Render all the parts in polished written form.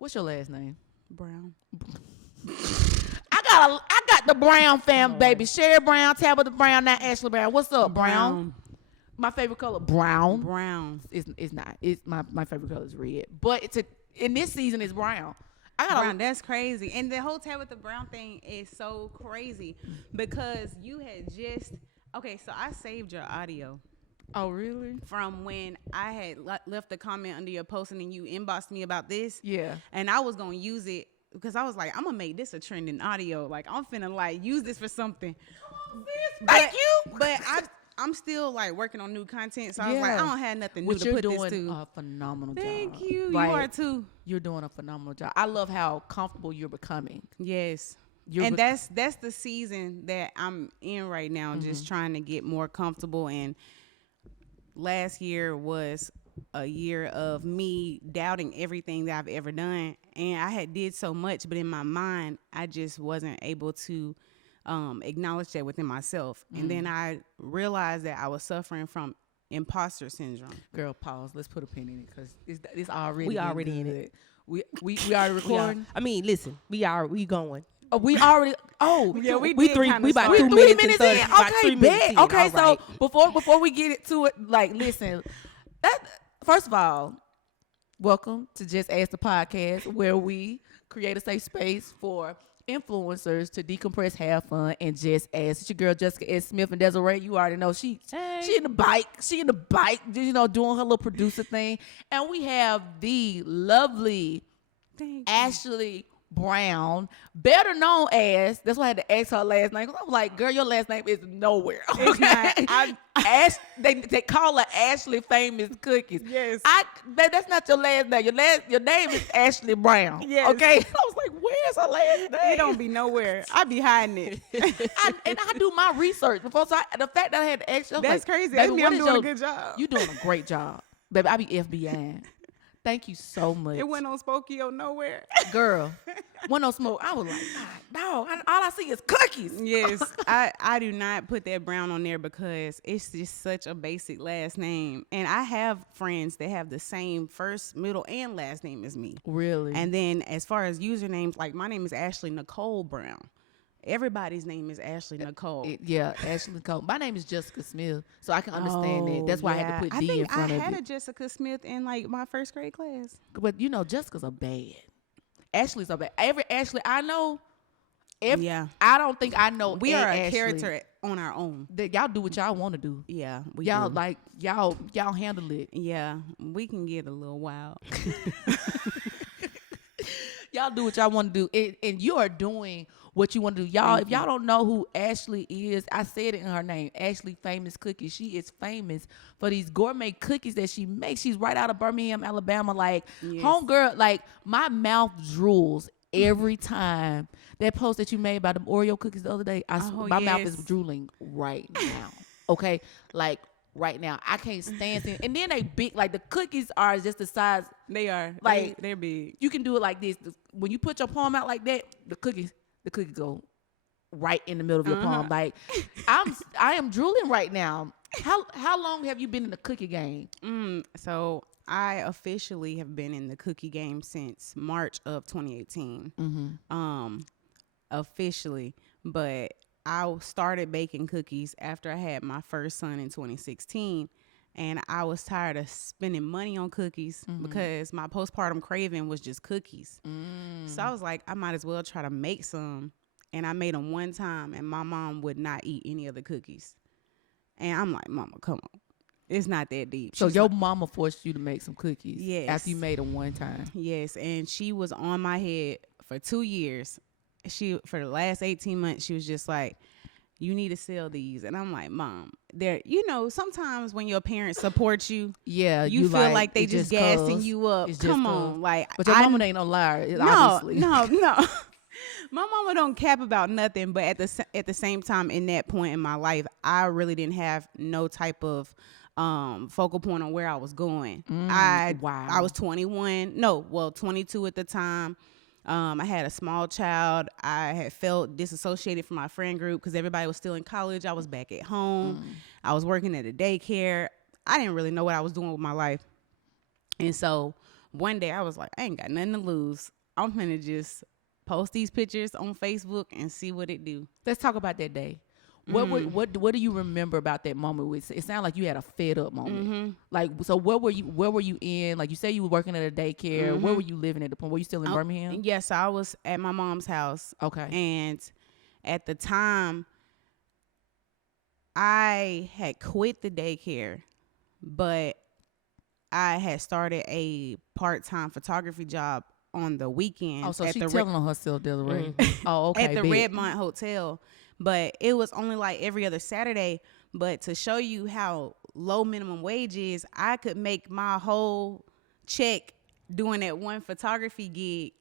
What's your last name? Brown. I got the Brown fam, baby. Sherry Brown, Tabitha Brown, now Ashley Brown. What's up, Brown? My favorite color, brown. Brown. It's not. It's my favorite color is red. But in this season it's brown. Brown, that's crazy. And the whole Tabitha Brown thing is so crazy because you had just so I saved your audio. Oh, really? From when I had left a comment under your post and then you inboxed me about this. Yeah. And I was going to use it because I was like, I'm going to make this a trending audio. Like, I'm finna, like, use this for something. Come on, sis. Thank you. But I'm still, like, working on new content. So I was like, I don't have nothing new to put this to. You're doing a phenomenal job. Thank you. Like, you are, too. You're doing a phenomenal job. I love how comfortable you're becoming. Yes. That's the season that I'm in right now, just trying to get more comfortable. And last year was a year of me doubting everything that I've ever done, and I had did so much, but in my mind I just wasn't able to acknowledge that within myself. And then I realized that I was suffering from imposter syndrome. Girl, pause. Let's put a pin in it because it's already we already in it. We already recording. I mean, listen, we going. We already. Oh, yeah, we about 2 3 minutes minutes in. Okay, bet. Okay, All right. so before we get to it, like, listen. First of all, welcome to Just Ask the Podcast, where we create a safe space for influencers to decompress, have fun, and just ask. It's your girl Jessica S. Smith and Desiree. You already know she in the bike. She in the bike, doing her little producer thing. And we have the lovely Ashley Brown, better known as, that's why I had to ask her last name. I was like, girl, your last name is nowhere. Okay? They call her Ashley Famous Cookies. Yes. That's not your last name. Your name is Ashley Brown. Yes. Okay? I was like, where's her last name? It don't be nowhere. I be hiding it. I do my research before. So the fact that I had to ask you, that's like, crazy. Baby, I'm doing a good job. You doing a great job. Baby, I be FBI. Thank you so much. It went on Spokio nowhere. Girl, went on smoke. I was like, no, all I see is cookies. Yes, I do not put that Brown on there because it's just such a basic last name. And I have friends that have the same first, middle, and last name as me. Really? And then as far as usernames, like my name is Ashley Nicole Brown. Everybody's name is Ashley Nicole. Ashley Nicole. My name is Jessica Smith, so I can understand that. That's why I had to put D in front of it. I had a Jessica Smith in like my first grade class. But Jessica's a bad. Ashley's a bad. Every Ashley I know, I don't think I know. We are a Ashley. character on our own. That y'all do what y'all want to do. Yeah, y'all do. Y'all handle it. Yeah, we can get a little wild. Y'all do what y'all want to do, and you are doing what you want to do. Y'all, if y'all don't know who Ashley is, I said it in her name, Ashley Famous Cookies. She is famous for these gourmet cookies that she makes. She's right out of Birmingham, Alabama. Like, homegirl, like, my mouth drools every time. That post that you made about them Oreo cookies the other day, my mouth is drooling right now. Okay? Like, right now. I can't stand it. And then they big, like, the cookies are just the size. They are. Like, they're big. You can do it like this. When you put your palm out like that, the cookies go right in the middle of your palm. Like, I am drooling right now. How long have you been in the cookie game? So I officially have been in the cookie game since March of 2018. Officially, but I started baking cookies after I had my first son in 2016, and I was tired of spending money on cookies because my postpartum craving was just cookies. So I was like, I might as well try to make some, and I made them one time, and my mom would not eat any of the cookies. And I'm like, Mama, come on. It's not that deep. So your mama forced you to make some cookies after you made them one time? Yes, and she was on my head for 2 years. For the last 18 months, she was just like, you need to sell these. And I'm like, Mom, sometimes when your parents support you, you feel like they just gassing you up. Come on. Like, but your mama ain't no liar, obviously. No. My mama don't cap about nothing, but at the same time, in that point in my life, I really didn't have no type of focal point on where I was going. I was 22 at the time. I had a small child. I had felt disassociated from my friend group because everybody was still in college. I was back at home. I was working at a daycare. I didn't really know what I was doing with my life. And so one day I was like, I ain't got nothing to lose. I'm gonna just post these pictures on Facebook and see what it do. Let's talk about that day. What do you remember about that moment? It sounded like you had a fed up moment. Like, so where were you in? Like, you say you were working at a daycare. Where were you living at the point? Were you still in Birmingham? Yes, I was at my mom's house. Okay. And at the time, I had quit the daycare, but I had started a part-time photography job on the weekend. Oh, so she's telling on herself, Desiree. Oh, okay. At the Redmont Hotel. But it was only like every other Saturday. But to show you how low minimum wage is, I could make my whole check doing that one photography gig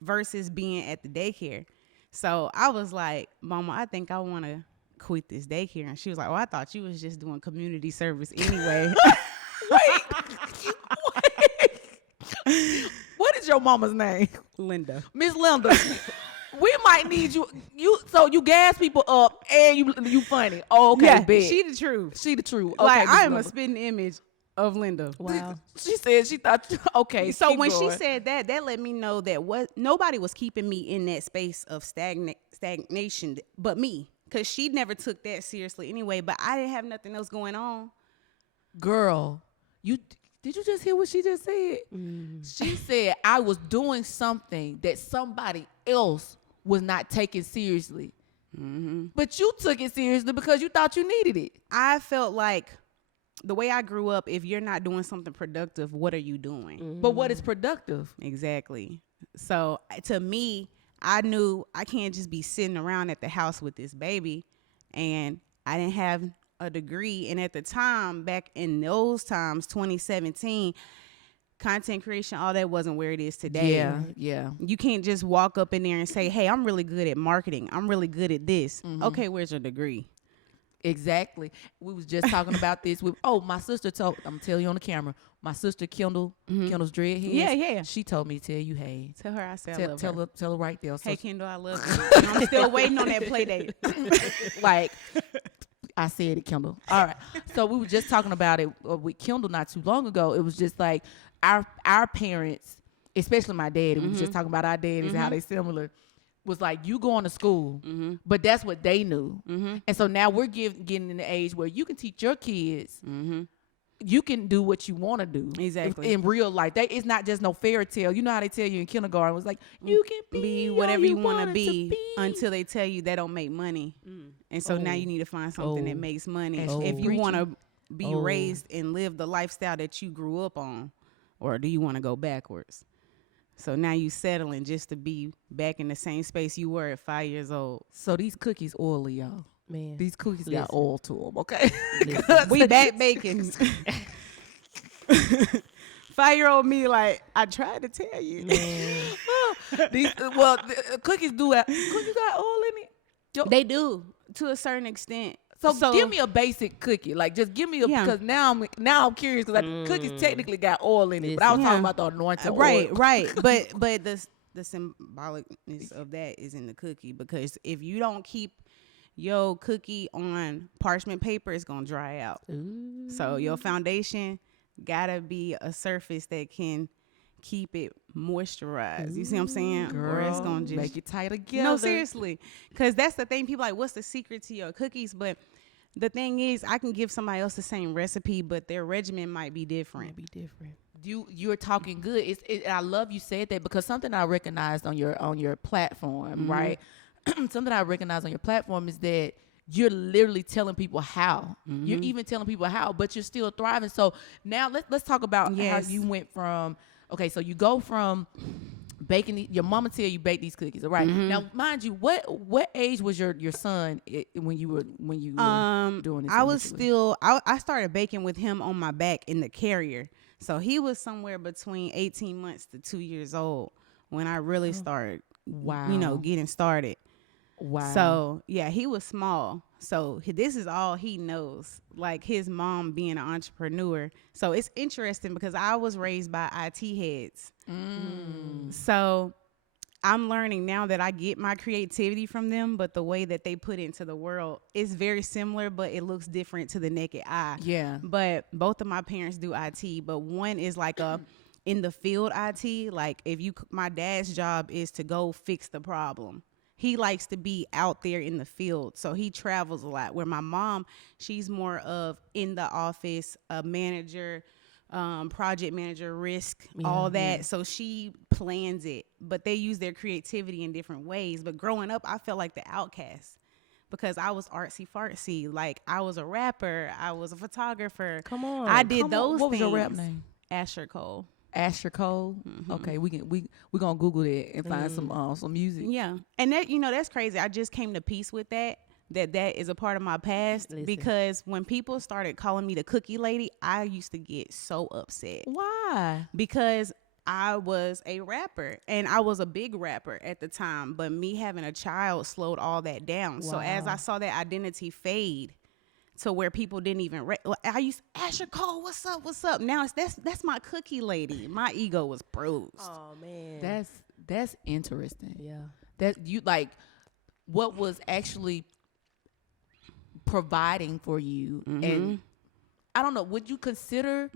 versus being at the daycare. So I was like, Mama, I think I want to quit this daycare. And she was like, oh, I thought you was just doing community service anyway. Wait. What is your mama's name? Linda. Miss Linda. We might need you. So you gas people up and you funny. Oh, okay, yeah, bet. she the truth. She the truth. Okay, Like, I am Linda. a spitting image of Linda. Wow. She said she thought, okay. So keep when going. she said that let me know that nobody was keeping me in that space of stagnation but me, because she never took that seriously anyway. But I didn't have nothing else going on. Girl, did you just hear what she just said? She said I was doing something that somebody else was not taking seriously. But you took it seriously because you thought you needed it. I felt like the way I grew up, if you're not doing something productive, what are you doing? But what is productive? Exactly. So to me, I knew I can't just be sitting around at the house with this baby. And I didn't have a degree. And at the time, back in those times, 2017, content creation, all that wasn't where it is today. Yeah. You can't just walk up in there and say, hey, I'm really good at marketing. I'm really good at this. Okay, where's your degree? Exactly. We was just talking about this with my sister told, I'm telling you on the camera, my sister Kendall's dreadheads. Yeah. She told me to tell you, hey. Tell her I said I love her. Tell her right there. Hey, Kendall, I love you. I'm still waiting on that play date. Like, I said it, Kendall. All right. So we were just talking about it with Kendall not too long ago. It was just like our parents, especially my dad, we were just talking about our daddies and how they similar, was like, you going to school, but that's what they knew. And so now we're getting in the age where you can teach your kids, you can do what you want to do. Exactly. In real life. It's not just no fairy tale. You know how they tell you in kindergarten, it was like, you can be whatever you want to be until they tell you that don't make money. And so now you need to find something that makes money. If you want to be raised and live the lifestyle that you grew up on, or do you want to go backwards? So now you settling just to be back in the same space you were at 5 years old. So these cookies oily, y'all. Man, these cookies got oil to them, okay? We back baking. 5-year-old me, like, I tried to tell you. The cookies do have, cookies got oil in it? They do, to a certain extent. So give me a basic cookie. Like, just give me because now I'm curious because cookies technically got oil in it. But I was talking about the anointed oil. Right. But the symbolicness of that is in the cookie, because if you don't keep your cookie on parchment paper, it's going to dry out. Ooh. So your foundation got to be a surface that can keep it moisturized. You see what I'm saying? Girl, or it's going to just make it tight together. No, seriously. Because that's the thing. People are like, what's the secret to your cookies? But the thing is, I can give somebody else the same recipe, but their regimen might be different. You're talking good. I love you said that, because something I recognized on your platform, right? Something I recognize on your platform is that you're literally telling people how. You're even telling people how, but you're still thriving. So now let's talk about how you went from, okay, so you go from baking, your mama tell you bake these cookies, all right? Now, mind you, what age was your son when you were doing this? I started baking with him on my back in the carrier. So he was somewhere between 18 months to 2 years old when I really started, getting started. Wow. So, yeah, he was small. So this is all he knows, like his mom being an entrepreneur. So it's interesting because I was raised by IT heads. So I'm learning now that I get my creativity from them, but the way that they put it into the world is very similar, but it looks different to the naked eye. Yeah. But both of my parents do IT, but one is like a in the field IT, like my dad's job is to go fix the problem. He likes to be out there in the field, so he travels a lot. Where my mom, she's more of in the office, a manager, project manager, risk, all that. Yeah. So she plans it, but they use their creativity in different ways. But growing up, I felt like the outcast because I was artsy fartsy. Like I was a rapper, I was a photographer. Come on, I did those What was things. your rap name? Asher Cole. Asher Cole. Mm-hmm. Okay, we're gonna Google that and find some music. Yeah, and that that's crazy. I just came to peace with that is a part of my past. Listen. Because when people started calling me the cookie lady, I used to get so upset. Why? Because I was a rapper and I was a big rapper at the time, but me having a child slowed all that down. Wow. So as I saw that identity fade to where people didn't even I used Asher Cole, what's up? Now that's my cookie lady. My ego was bruised. Oh man. That's interesting. Yeah. That you like what was actually providing for you. And I don't know, would you consider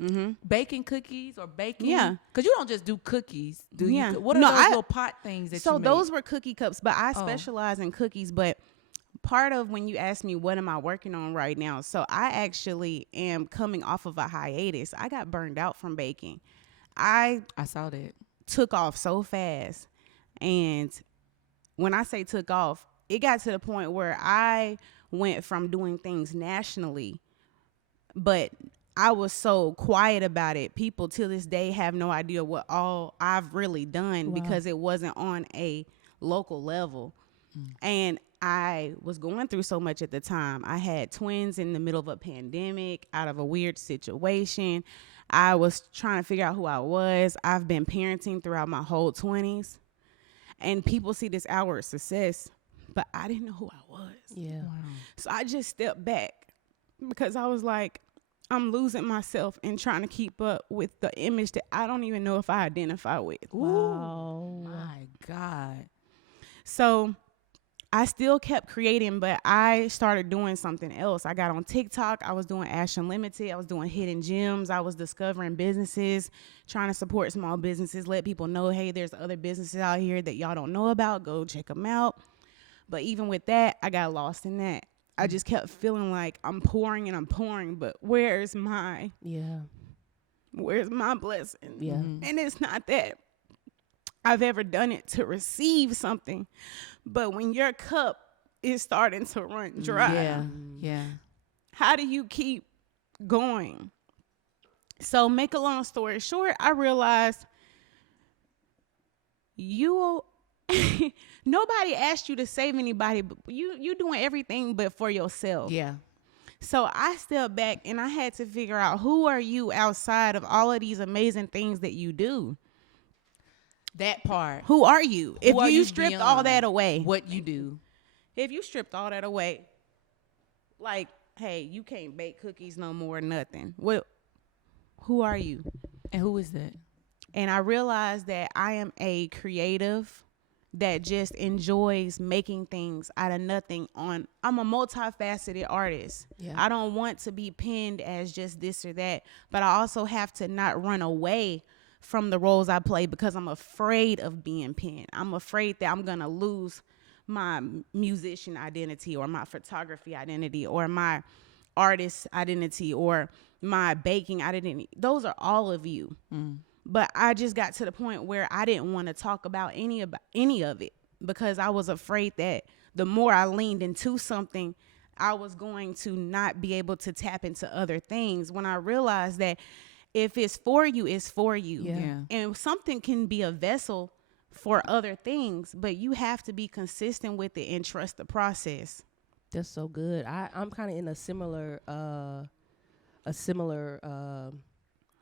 baking cookies or baking? Yeah. Because you don't just do cookies, do you? What are those little pot things that you make? So those were cookie cups, but I specialize in cookies. But part of when you ask me what am I working on right now, so I actually am coming off of a hiatus. I got burned out from baking. I saw that. Took off so fast. And when I say took off, it got to the point where I went from doing things nationally, but I was so quiet about it. People to this day have no idea what all I've really done because it wasn't on a local level. And I was going through so much at the time. I had twins in the middle of a pandemic, out of a weird situation. I was trying to figure out who I was. I've been parenting throughout my whole 20s. And people see this outward success, but I didn't know who I was. Yeah. Wow. So I just stepped back because I was like, I'm losing myself and trying to keep up with the image that I don't even know if I identify with. Wow. My God. So I still kept creating, but I started doing something else. I got on TikTok. I was doing Ash Unlimited. I was doing hidden gems. I was discovering businesses, trying to support small businesses, let people know, hey, there's other businesses out here that y'all don't know about. Go check them out. But even with that, I got lost in that. I just kept feeling like I'm pouring and I'm pouring, but where's my blessing? Yeah. And it's not that I've ever done it to receive something, but when your cup is starting to run dry, how do you keep going? So make a long story short, I realized nobody asked you to save anybody, but you doing everything but for yourself. Yeah. So I stepped back and I had to figure out, who are you outside of all of these amazing things that you do? That part. Who are you? If you stripped all that away. What you do. If you stripped all that away, like, hey, you can't bake cookies no more, nothing. Well, who are you? And who is that? And I realized that I am a creative that just enjoys making things out of nothing. I'm a multifaceted artist. Yeah. I don't want to be pinned as just this or that, but I also have to not run away from the roles I play because I'm afraid of being pinned. I'm afraid that I'm going to lose my musician identity or my photography identity or my artist identity or my baking identity. Those are all of you. But I just got to the point where I didn't want to talk about any of it because I was afraid that the more I leaned into something, I was going to not be able to tap into other things. When I realized that if it's for you, it's for you. Yeah. And something can be a vessel for other things, but you have to be consistent with it and trust the process. That's so good. I'm kind of in a similar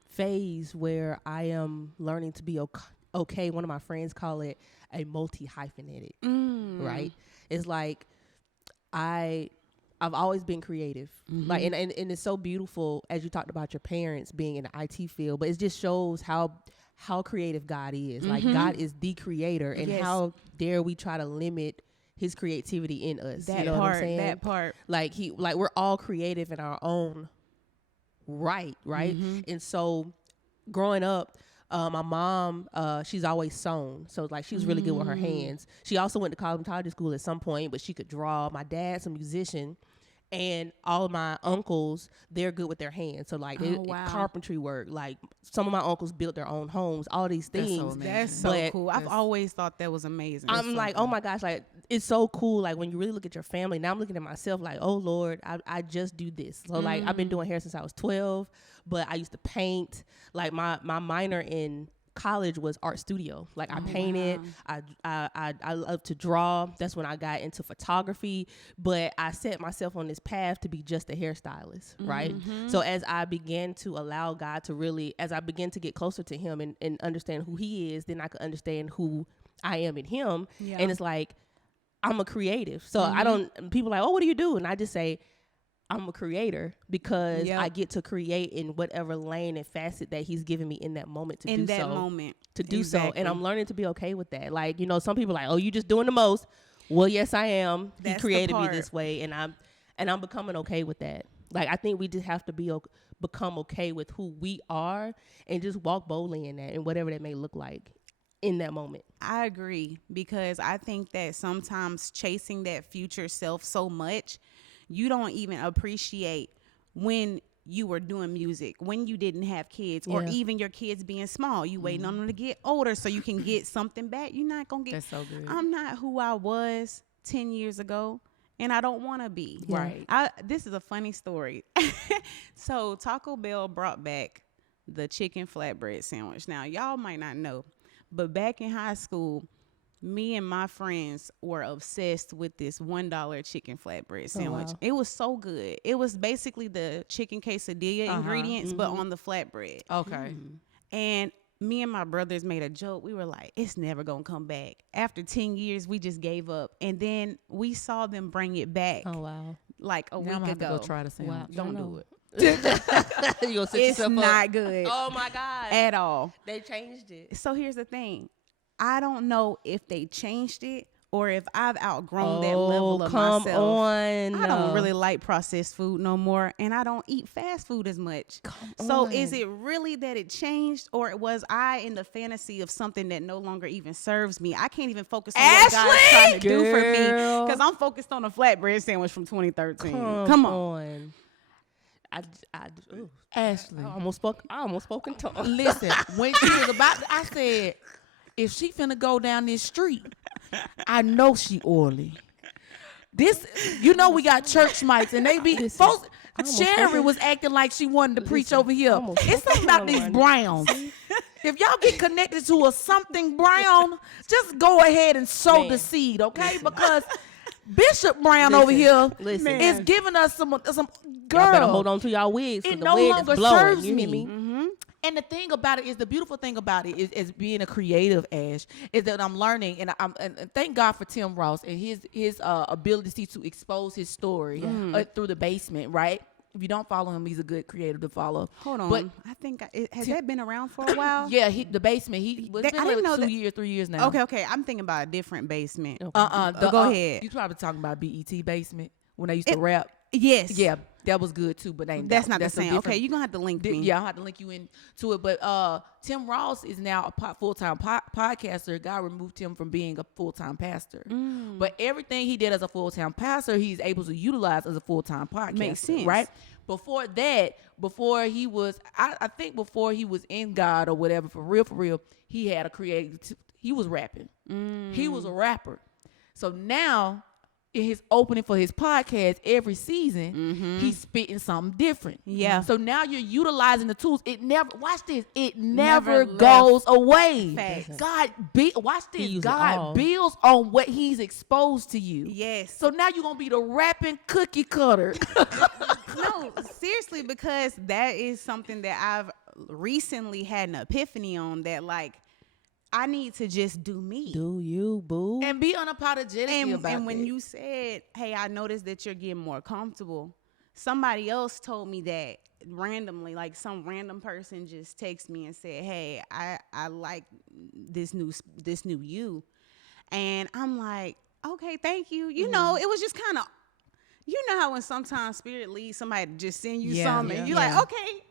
phase where I am learning to be okay. One of my friends call it a multi-hyphenated, right? It's like I've always been creative. Like, and it's so beautiful as you talked about your parents being in the IT field, but it just shows how creative God is. Like, God is the creator, and how dare we try to limit his creativity in us. That you know part, what I'm saying? that part. Like we're all creative in our own right? And so growing up, My mom, she's always sewn. So like she was really good with her hands. She also went to cosmetology school at some point, but she could draw. My dad's a musician. And all of my uncles, they're good with their hands. So like carpentry work, like some of my uncles built their own homes, all these things. That's so cool. I've always thought that was amazing. I'm like, oh my gosh, like it's so cool. Like when you really look at your family, now I'm looking at myself like, oh Lord, I just do this. So like I've been doing hair since I was 12, but I used to paint. Like my minor in college was art studio. Like I painted, I love to draw. That's when I got into photography, but I set myself on this path to be just a hairstylist, right? So as I began to allow God to really, as I began to get closer to him and understand who he is, then I could understand who I am in him. And it's like, I'm a creative. So I don't, people are like, oh, what do you do? And I just say, I'm a creator because I get to create in whatever lane and facet that he's given me in that moment to do so. And I'm learning to be okay with that. Like, you know, some people are like, oh, you just doing the most. Well, yes, I am. He created me this way, and I'm becoming okay with that. Like, I think we just have to become okay with who we are and just walk boldly in that and whatever that may look like in that moment. I agree, because I think that sometimes chasing that future self so much, you don't even appreciate when you were doing music, when you didn't have kids, or even your kids being small. You waiting on them to get older so you can get something back. You're not going to get. That's so good. I'm not who I was 10 years ago, and I don't want to be. Right. This is a funny story. So Taco Bell brought back the chicken flatbread sandwich. Now, y'all might not know, but back in high school, me and my friends were obsessed with this $1 chicken flatbread sandwich. Oh, wow. It was so good. It was basically the chicken quesadilla ingredients, but on the flatbread. Okay. And me and my brothers made a joke. We were like, it's never going to come back. After 10 years, we just gave up. And then we saw them bring it back. Oh, wow. Like a Now week I'm gonna have ago. to go try the sandwich. Wow. Don't do it. You gonna set It's yourself not up. good Oh, my God. at all. They changed it. So here's the thing. I don't know if they changed it or if I've outgrown that level of come myself. on. I don't really like processed food no more, and I don't eat fast food as much. So is it really that it changed, or was I in the fantasy of something that no longer even serves me? I can't even focus on what God's trying to do for me, because I'm focused on a flatbread sandwich from 2013. Come on. Ashley. I almost spoke in tongues. Listen, when she was I said, if she finna go down this street, I know she oily. This, you know, we got church mics and they be folks. Sherry was acting like she wanted to preach over here. It's something about these browns. If y'all get connected to a something brown, just go ahead and sow the seed, okay? Because Bishop Brown over here is giving us some girl. Y'all better hold on to y'all wigs. It the no wig longer is blowing. serves You me. hear me? And the thing about it is, the beautiful thing about it is being a creative, Ash, is that I'm learning, and and thank God for Tim Ross and his ability to expose his story through the basement, right? If you don't follow him, he's a good creator to follow. Hold on, but I think has that been around for a while? Yeah, the basement. He was been I didn't know 3 years now. Okay. I'm thinking about a different basement. Go ahead. You probably talking about BET basement when they used to rap. Yes. Yeah, that was good too, but that's not the same. Okay, you're gonna have to link me. Yeah, I'll have to link you into it. But Tim Ross is now a full-time podcaster. God removed him from being a full-time pastor. But everything he did as a full-time pastor, he's able to utilize as a full-time podcaster. Makes sense. Right? Before that, before he was, I think before he was in God or whatever, for real, he had a creative, he was rapping. He was a rapper. So now, in his opening for his podcast every season, he's spitting something different. Yeah. So now you're utilizing the tools. It never, watch this, it never goes away. Facts. Watch this. God builds on what he's exposed to you. Yes. So now you're going to be the rapping cookie cutter. No, seriously, because that is something that I've recently had an epiphany on, that like, I need to just do me. Do you, boo? And be unapologetic about it. And when you said, hey, I noticed that you're getting more comfortable, somebody else told me that randomly, like some random person just texted me and said, hey, I like this new you. And I'm like, okay, thank you. You know, it was just kind of, you know how when sometimes spirit leads somebody to just send you something, and you're like, okay,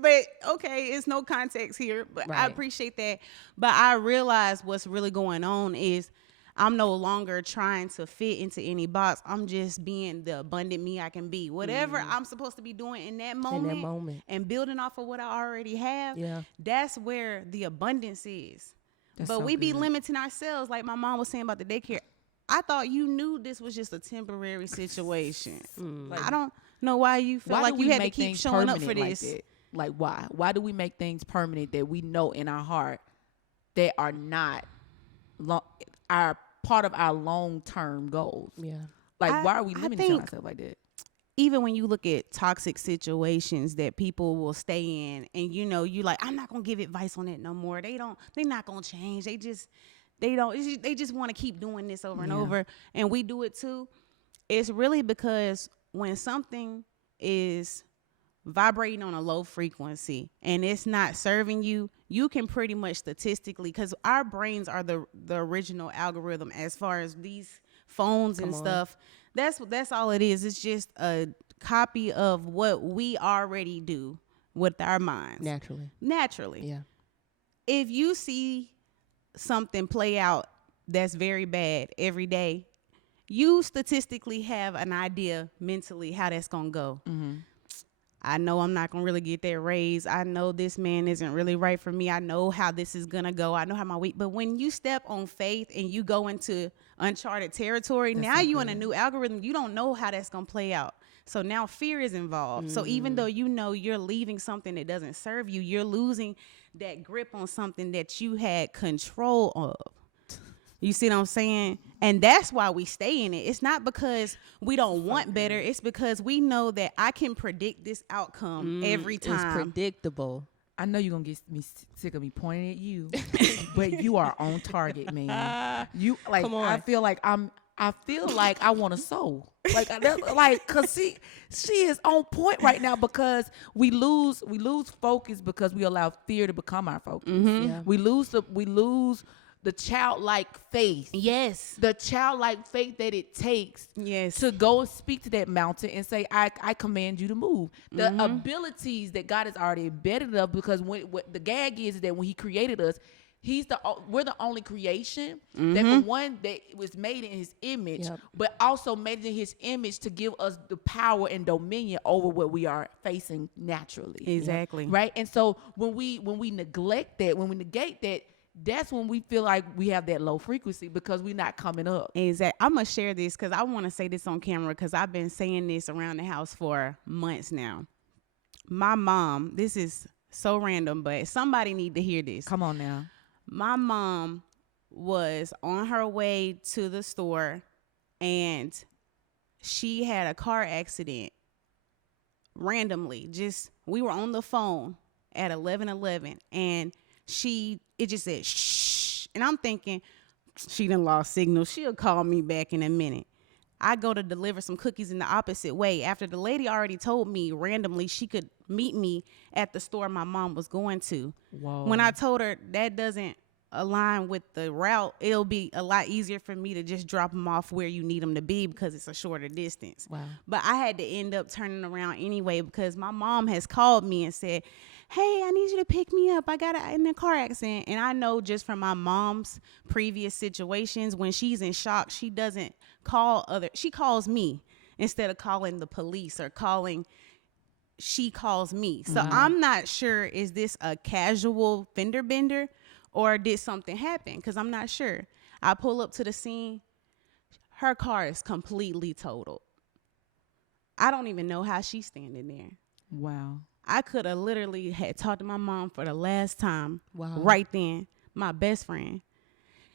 But okay, it's no context here, but I appreciate that. But I realize what's really going on is I'm no longer trying to fit into any box. I'm just being the abundant me I can be. Whatever I'm supposed to be doing in that moment, and building off of what I already have, that's where the abundance is. But so we be limiting ourselves, like my mom was saying about the daycare. I thought you knew this was just a temporary situation. Like, I don't know why you feel like you had to keep showing up for this. Like why? Why do we make things permanent that we know in our heart that are not our part of our long-term goals? Yeah. Like, why are we limiting ourselves like that? Even when you look at toxic situations that people will stay in, and you like, I'm not gonna give advice on that no more. They're not gonna change. They just want to keep doing this over and over, and we do it too. It's really because when something is vibrating on a low frequency and it's not serving you, you can pretty much statistically, because our brains are the original algorithm as far as these phones and stuff. That's all it is. It's just a copy of what we already do with our minds. Naturally. Yeah. If you see something play out that's very bad every day, you statistically have an idea mentally how that's gonna go. I know I'm not gonna really get that raise. I know this man isn't really right for me. I know how this is gonna go. I know how my week. But when you step on faith and you go into uncharted territory, now you in a new algorithm. You don't know how that's gonna play out. So now fear is involved. So even though you're leaving something that doesn't serve you, you're losing that grip on something that you had control of. You see what I'm saying? And that's why we stay in it. It's not because we don't want better. It's because we know that I can predict this outcome every time. It's predictable. I know you're going to get me sick of me pointing at you, but you are on target, man. You like, come on. I feel like I want to sow. Cause she is on point right now, because we lose focus because we allow fear to become our focus. Yeah. We lose the childlike faith. Yes. The childlike faith that it takes to go and speak to that mountain and say, I command you to move. The abilities that God has already embedded us, because what the gag is that when he created us, we're the only creation that the one that was made in his image, but also made in his image to give us the power and dominion over what we are facing naturally. Exactly. Right. And so when we neglect that, when we negate that, that's when we feel like we have that low frequency, because we're not coming up. Exactly. I'm going to share this because I want to say this on camera, because I've been saying this around the house for months now. My mom, this is so random, but somebody need to hear this. Come on now. My mom was on her way to the store, and she had a car accident randomly. We were on the phone at 11:11, and it just said shh, and I'm thinking she done lost signal. She'll call me back in a minute. I go to deliver some cookies in the opposite way after the lady already told me randomly she could meet me at the store my mom was going to. Whoa. When I told her that doesn't align with the route, it'll be a lot easier for me to just drop them off where you need them to be, because it's a shorter distance. Wow. But I had to end up turning around anyway, because my mom has called me and said, hey, I need you to pick me up. I got in a car accident. And I know just from my mom's previous situations, when she's in shock, she doesn't she calls me instead of calling the police or she calls me. So I'm not sure, is this a casual fender bender or did something happen? Because I'm not sure. I pull up to the scene. Her car is completely totaled. I don't even know how she's standing there. Wow. I could have literally had talked to my mom for the last time. Wow. Right then, my best friend.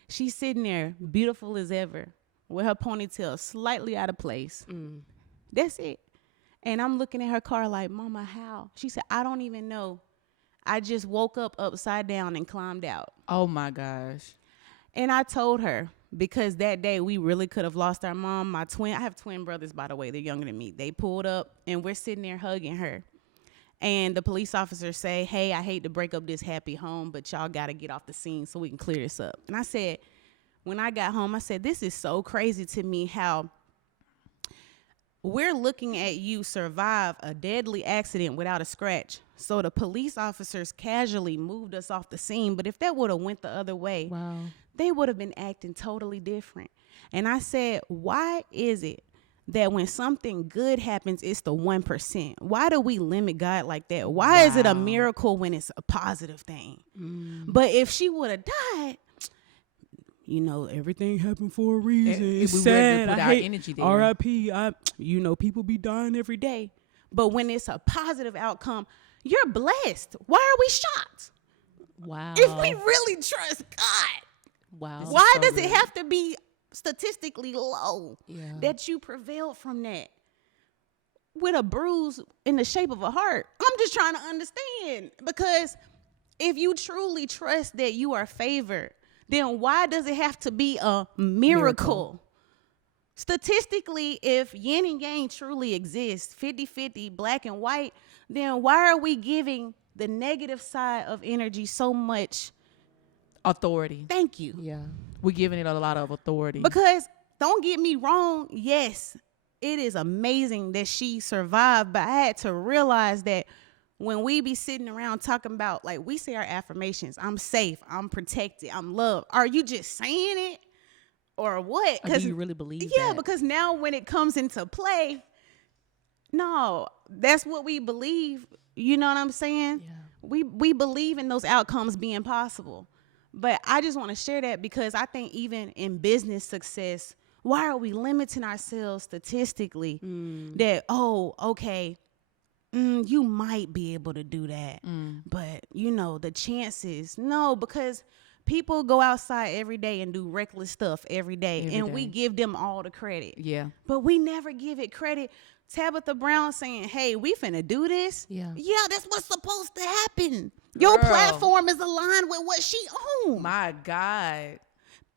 She's sitting there, beautiful as ever, with her ponytail slightly out of place. That's it. And I'm looking at her car like, Mama, how? She said, I don't even know. I just woke up upside down and climbed out. Oh, my gosh. And I told her, because that day we really could have lost our mom. I have twin brothers, by the way. They're younger than me. They pulled up, and we're sitting there hugging her. And the police officers say, hey, I hate to break up this happy home, but y'all got to get off the scene so we can clear this up. And I said, when I got home, I said, this is so crazy to me how we're looking at you survive a deadly accident without a scratch. So the police officers casually moved us off the scene. But if that would have went the other way, Wow. they would have been acting totally different. And I said, why is it that when something good happens, it's the 1%? Why do we limit God like that? Why is it a miracle when it's a positive thing? But if she would have died, you know, everything happened for a reason. It's sad. Put our energy there. R.I.P. You know, people be dying every day. But when it's a positive outcome, you're blessed. Why are we shocked? Wow. If we really trust God, wow. why does it have to be statistically low Yeah. that you prevailed from that with a bruise in the shape of a heart? I'm just trying to understand, because if you truly trust that you are favored, then why does it have to be a miracle? Statistically, if yin and yang truly exists, 50-50, black and white, then why are we giving the negative side of energy so much authority? Thank you. Yeah. We're giving it a lot of authority. Because don't get me wrong, yes, it is amazing that she survived, but I had to realize that when we be sitting around talking about, like, we say our affirmations, I'm safe, I'm protected, I'm loved. Are you just saying it or what? Or do you really believe yeah, that? because now when it comes into play, no, that's what we believe. You know what I'm saying? Yeah. We believe in those outcomes being possible. But I just want to share that because I think even in business success, why are we limiting ourselves statistically that, oh, okay, you might be able to do that. But, you know, the chances, no, because people go outside every day and do reckless stuff every day. We give them all the credit. Yeah. But we never give it credit. Tabitha Brown saying, hey, we finna do this. Yeah. Yeah, that's what's supposed to happen. Your platform is aligned with what she owns. My God.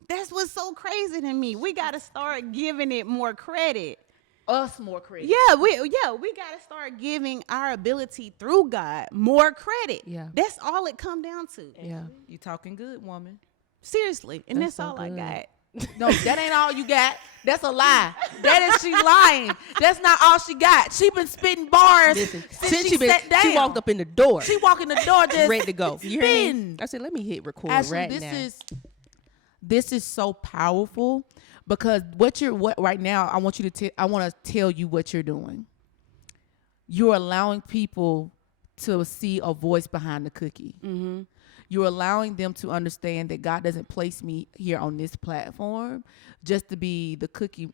That's what's so crazy to me. We got to start giving it more credit. Us more credit. Yeah, we got to start giving our ability through God more credit. Yeah. That's all it come down to. Yeah. You talking good, woman. Seriously. And that's so all I good. got. No, that ain't all you got. That's a lie. That is she lying. That's not all she got. She been spitting bars Listen, since she sat down. she walked up in the door. She walked in the door just ready to go. You hear spitting. me? I said, let me hit record Ashley, right this now. this is so powerful because what right now I want you to I want to tell you what you're doing. You're allowing people to see a voice behind the cookie. Mm-hmm. You're allowing them to understand that God doesn't place me here on this platform just to be the cookie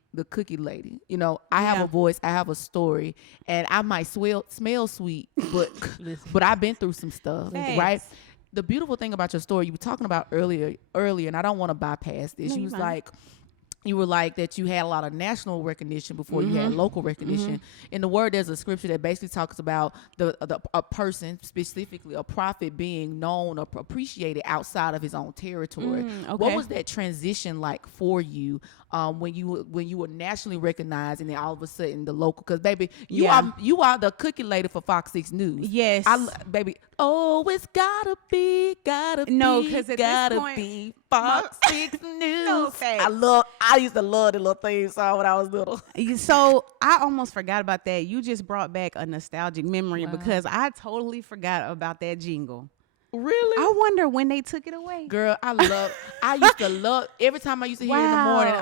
lady. You know, I have a voice, I have a story, and I might smell sweet, but I've been through some stuff, Thanks. right? The beautiful thing about your story, you were talking about earlier, and I don't want to bypass this. No, You were like that you had a lot of national recognition before you had local recognition. In the word, there's a scripture that basically talks about a person, specifically a prophet, being known or appreciated outside of his own territory. Okay. What was that transition like for you when you were nationally recognized and then all of a sudden the local? Because baby, you are the cookie lady for Fox 6 News. Yes. Baby. Oh, it's gotta be No, 'cause at this point, be Fox 6 News. No, facts. I used to love the little theme song when I was little. So I almost forgot about that. You just brought back a nostalgic memory because I totally forgot about that jingle. Really? I wonder when they took it away. Girl, I used to love every time I used to hear it in the morning.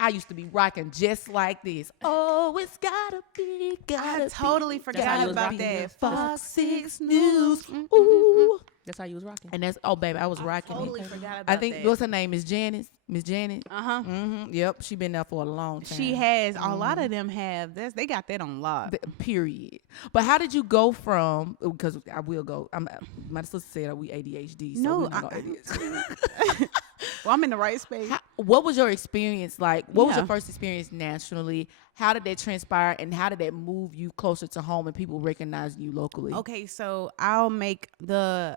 I used to be rocking just like this. Oh, it's gotta be. I totally forgot about that. Fox 6 News. Ooh. That's how you was rocking. And that's baby, I was rocking totally it. forgot about I think that. what's her name is Janice. Miss Janet. Yep, she been there for a long time. She has. A lot of them have. They got that on lock. Period. But how did you go from? Because I will go. My sister said we ADHD. So No, we're not gonna ADHD. Well, I'm in the right space. What was your experience like? What was your first experience nationally? How did that transpire, and how did that move you closer to home and people recognizing you locally? Okay, so I'll make the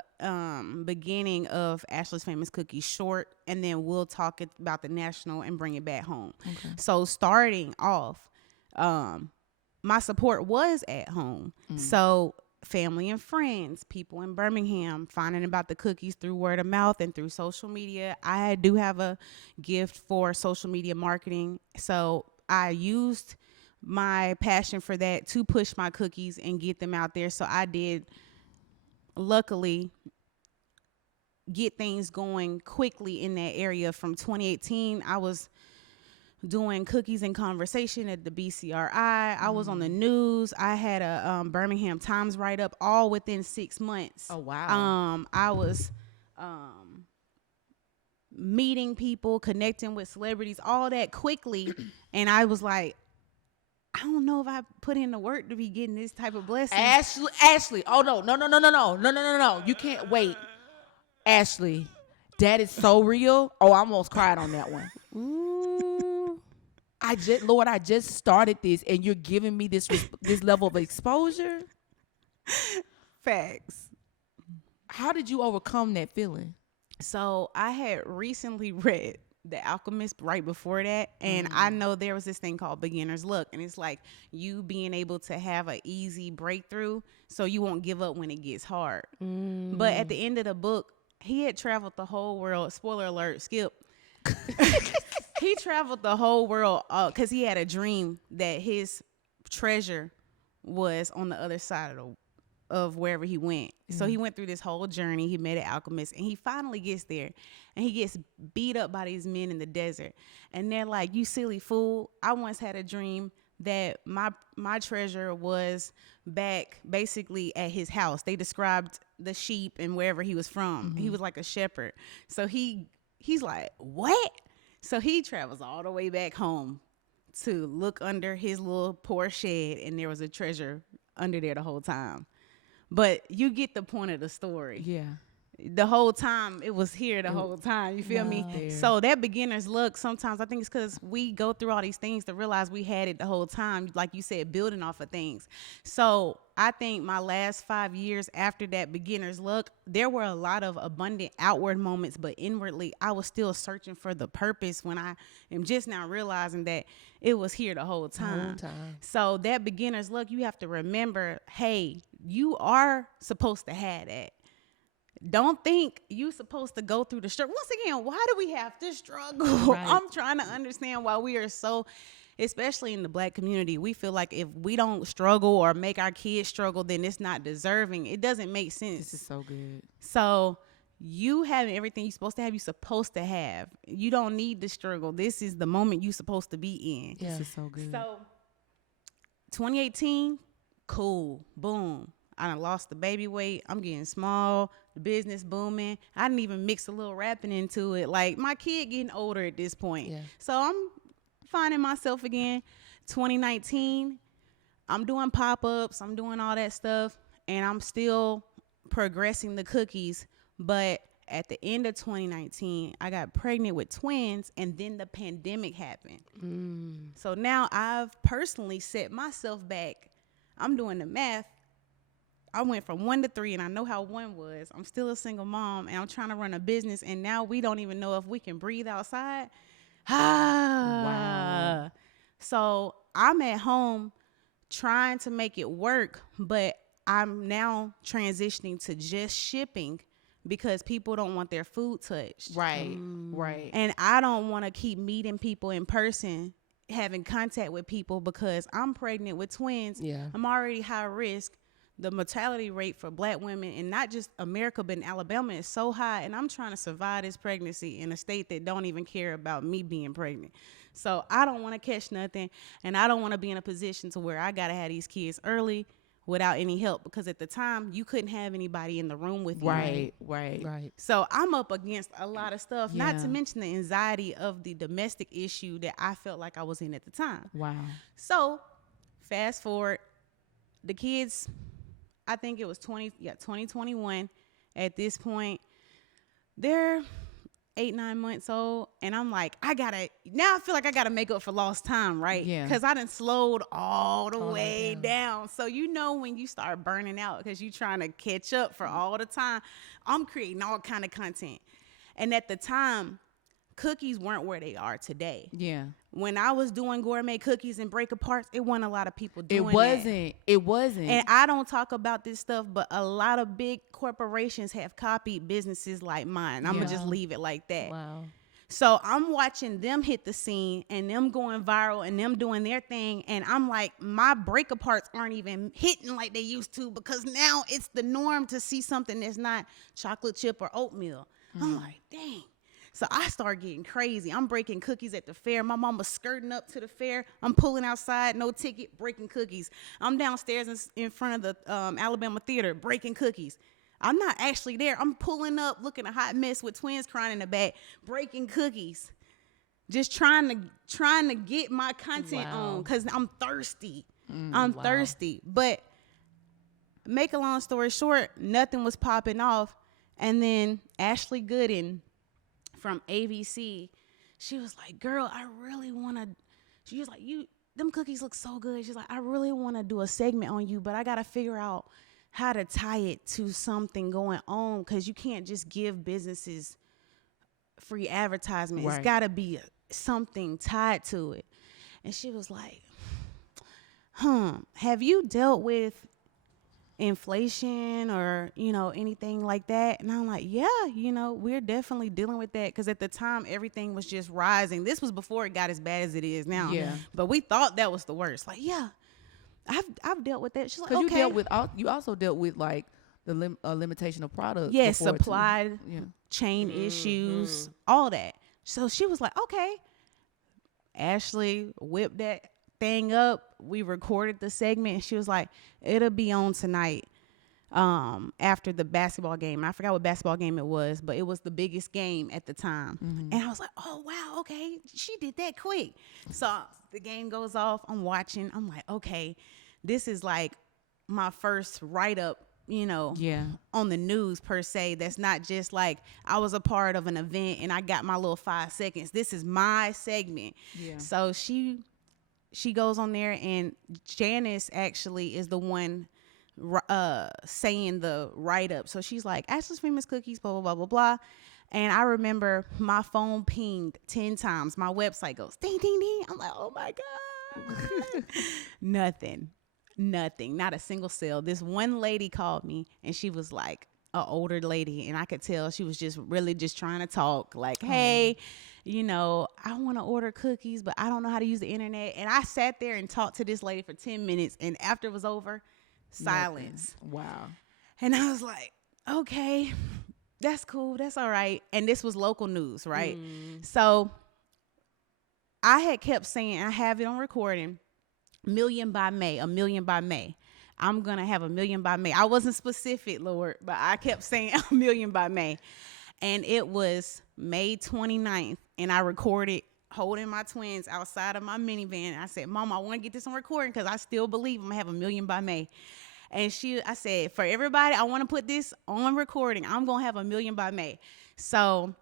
beginning of Ashley's Famous Cookies short, and then we'll talk about the national and bring it back home. Okay. So starting off, my support was at home. So family and friends, people in Birmingham, finding about the cookies through word of mouth and through social media. I do have a gift for social media marketing. So I used my passion for that to push my cookies and get them out there. So I did, luckily, get things going quickly in that area. From 2018, I was doing cookies and conversation at the BCRI. I was on the news. I had a Birmingham Times write-up all within 6 months. Oh, wow. I was meeting people, connecting with celebrities, all that quickly. And I was like, I don't know if I put in the work to be getting this type of blessing. Ashley. Oh, no. You can't wait. Ashley, that is so real. Oh, I almost cried on that one. Ooh. I just started this, and you're giving me this level of exposure. Facts. How did you overcome that feeling? So I had recently read The Alchemist right before that, and I know there was this thing called beginner's luck, and it's like you being able to have an easy breakthrough so you won't give up when it gets hard. But at the end of the book, he had traveled the whole world. Spoiler alert, skip. He traveled the whole world because he had a dream that his treasure was on the other side of wherever he went. So he went through this whole journey. He met an alchemist, and he finally gets there, and he gets beat up by these men in the desert. And they're like, "You silly fool. I once had a dream that my treasure was back basically at his house." They described the sheep and wherever he was from. He was like a shepherd. So he's like, "What?" So he travels all the way back home to look under his little poor shed, and there was a treasure under there the whole time. But you get the point of the story. Yeah. The whole time it was here the whole time. You feel me? There. So that beginner's luck, sometimes I think it's because we go through all these things to realize we had it the whole time. Like you said, building off of things. So I think my last 5 years after that beginner's luck, there were a lot of abundant outward moments, but inwardly I was still searching for the purpose when I am just now realizing that it was here the whole time. So that beginner's luck, you have to remember, hey, you are supposed to have that. Don't think you supposed to go through the struggle. Once again, why do we have to struggle? Right. I'm trying to understand why we are so, especially in the Black community, we feel like if we don't struggle or make our kids struggle, then it's not deserving. It doesn't make sense. This is so good. So you having everything you're supposed to have. You don't need the struggle. This is the moment you're supposed to be in. Yeah. This is so good. So 2018, cool, boom. I done lost the baby weight. I'm getting small. The business booming. I didn't even mix a little rapping into it. Like, my kid getting older at this point. Yeah. So I'm finding myself again. 2019, I'm doing pop-ups. I'm doing all that stuff. And I'm still progressing the cookies. But at the end of 2019, I got pregnant with twins. And then the pandemic happened. So now I've personally set myself back. I'm doing the math. I went from 1 to 3, and I know how 1 was. I'm still a single mom, and I'm trying to run a business, and now we don't even know if we can breathe outside. Wow. So I'm at home trying to make it work, but I'm now transitioning to just shipping because people don't want their food touched. Right, right. And I don't want to keep meeting people in person, having contact with people, because I'm pregnant with twins. Yeah. I'm already high risk. The mortality rate for Black women, and not just America, but in Alabama, is so high. And I'm trying to survive this pregnancy in a state that don't even care about me being pregnant. So I don't want to catch nothing. And I don't want to be in a position to where I got to have these kids early without any help. Because at the time, you couldn't have anybody in the room with you. Right. So I'm up against a lot of stuff, not to mention the anxiety of the domestic issue that I felt like I was in at the time. Wow. So fast forward, the kids, I think it was 2021 at this point. They're 8-9 months old, and I'm like, I feel like I gotta make up for lost time, right? Yeah. Because I done slowed all the way down. So when you start burning out because you're trying to catch up for all the time, I'm creating all kind of content. And at the time, cookies weren't where they are today. Yeah. When I was doing gourmet cookies and break aparts, it wasn't a lot of people doing that. It wasn't. And I don't talk about this stuff, but a lot of big corporations have copied businesses like mine. I'm going to just leave it like that. Wow. So I'm watching them hit the scene and them going viral and them doing their thing. And I'm like, my break aparts aren't even hitting like they used to, because now it's the norm to see something that's not chocolate chip or oatmeal. I'm like, dang. So I start getting crazy. I'm breaking cookies at the fair. My mama's skirting up to the fair. I'm pulling outside, no ticket, breaking cookies. I'm downstairs in front of the Alabama Theater, breaking cookies. I'm not actually there. I'm pulling up, looking a hot mess with twins crying in the back, breaking cookies. Just trying to get my content on, because I'm thirsty. I'm thirsty. But make a long story short, nothing was popping off. And then Ashley Gooden from AVC, she was like, girl, I really want to, she was like, them cookies look so good. She's like, I really want to do a segment on you, but I got to figure out how to tie it to something going on, because you can't just give businesses free advertisement. Right. It's got to be something tied to it. And she was like, have you dealt with inflation or, anything like that? And I'm like, yeah, we're definitely dealing with that, because at the time everything was just rising. This was before it got as bad as it is now. Yeah. But we thought that was the worst. Like, yeah, I've dealt with that. She's like, okay. You also dealt with like the limitation of products. Yes, supply chain issues, all that. So she was like, okay. Ashley whipped that thing up. We recorded the segment, and she was like, it'll be on tonight after the basketball game. I forgot what basketball game it was, but it was the biggest game at the time. And I was like, oh wow, okay, she did that quick. So the game goes off, I'm watching, I'm like, okay, this is like my first write-up, on the news per se. That's not just like I was a part of an event and I got my little 5 seconds. This is my segment. So she goes on there, and Janice actually is the one saying the write-up. So she's like, Ashley's Famous Cookies, blah, blah, blah, blah, blah. And I remember my phone pinged 10 times. My website goes, ding, ding, ding. I'm like, oh, my God. Nothing. Not a single sale. This one lady called me, and she was like an older lady, and I could tell she was just really just trying to talk. Like, hey, I want to order cookies, but I don't know how to use the internet. And I sat there and talked to this lady for 10 minutes. And after it was over, silence. Wow. And I was like, okay, that's cool. That's all right. And this was local news, right? So I had kept saying, I have it on recording, a million by May. I'm going to have 1 million by May. I wasn't specific, Lord, but I kept saying 1 million by May. And it was May 29th, and I recorded holding my twins outside of my minivan. I said, Mom, I want to get this on recording, because I still believe I'm going to have 1 million by May. And I said, for everybody, I want to put this on recording. I'm going to have 1 million by May. So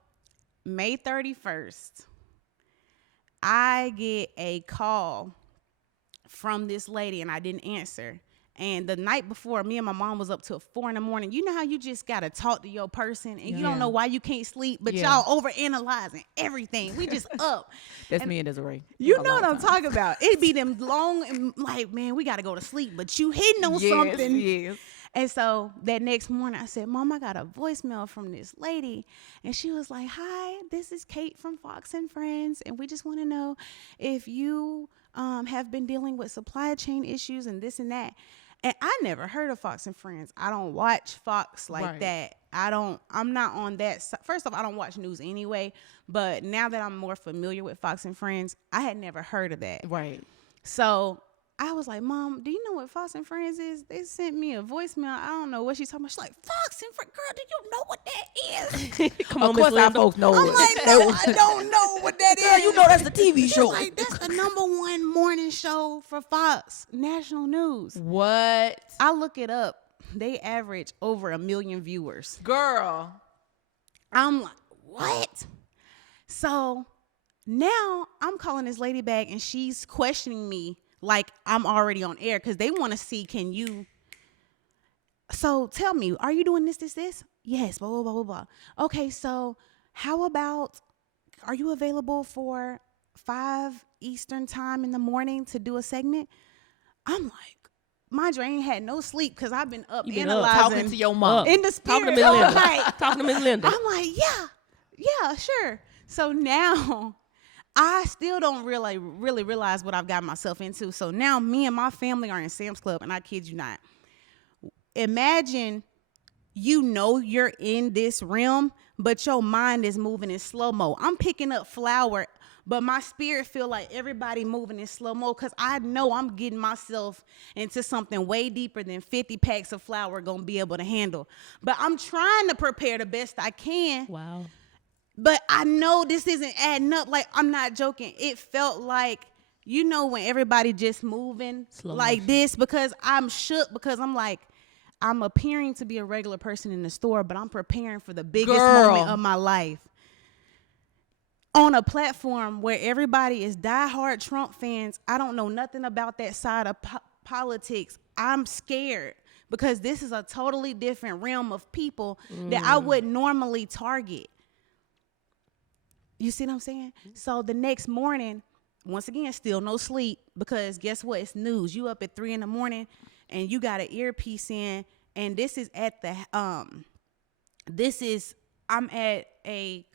May 31st, I get a call from this lady, and I didn't answer. And the night before, me and my mom was up till 4 a.m. You know how you just got to talk to your person, and you don't know why you can't sleep, but y'all overanalyzing everything. We just up. That's me and Desiree. You know what I'm talking about. It'd be them long, and like, man, we got to go to sleep, but you hitting on something. Yes. And so that next morning, I said, Mom, I got a voicemail from this lady. And she was like, hi, this is Kate from Fox and Friends, and we just want to know if you have been dealing with supply chain issues and this and that. And I never heard of Fox and Friends. I don't watch Fox like that. I'm not on that. First off, I don't watch news anyway. But now that I'm more familiar with Fox and Friends, I had never heard of that. Right. So I was like, Mom, do you know what Fox and Friends is? They sent me a voicemail. I don't know what she's talking about. She's like, Fox and Friends, girl, do you know what that is? Come on, of course our folks know I'm it. Like, no, I don't know what that is. Girl, you know that's the TV show. Like, that's the #1 morning show for Fox, national news. What? I look it up. They average over 1 million viewers. Girl. I'm like, what? So now I'm calling this lady back, and she's questioning me like I'm already on air, because they want to see, so tell me, are you doing this? Yes, blah, blah, blah, blah, blah. Okay, so how about, are you available for 5 Eastern time in the morning to do a segment? I'm like, my brain had no sleep, because I've been up analyzing. Talking to your mom. In the spirit. Talking to Miss Linda. Talking to Miss Linda. I'm like, yeah, sure. So now I still don't really realize what I've got myself into. So now me and my family are in Sam's Club, and I kid you not. Imagine you're in this realm, but your mind is moving in slow-mo. I'm picking up flour, but my spirit feel like everybody moving in slow-mo because I know I'm getting myself into something way deeper than 50 packs of flour going to be able to handle. But I'm trying to prepare the best I can. Wow. But I know this isn't adding up. Like, I'm not joking. It felt like, when everybody just moving Slow like motion. this, because I'm shook, because I'm like, I'm appearing to be a regular person in the store, but I'm preparing for the biggest moment of my life. On a platform where everybody is diehard Trump fans, I don't know nothing about that side of politics. I'm scared because this is a totally different realm of people that I would normally target. You see what I'm saying? So the next morning, once again, still no sleep, because guess what? It's news. You up at 3 a.m. and you got an earpiece in, and this is at the I'm at a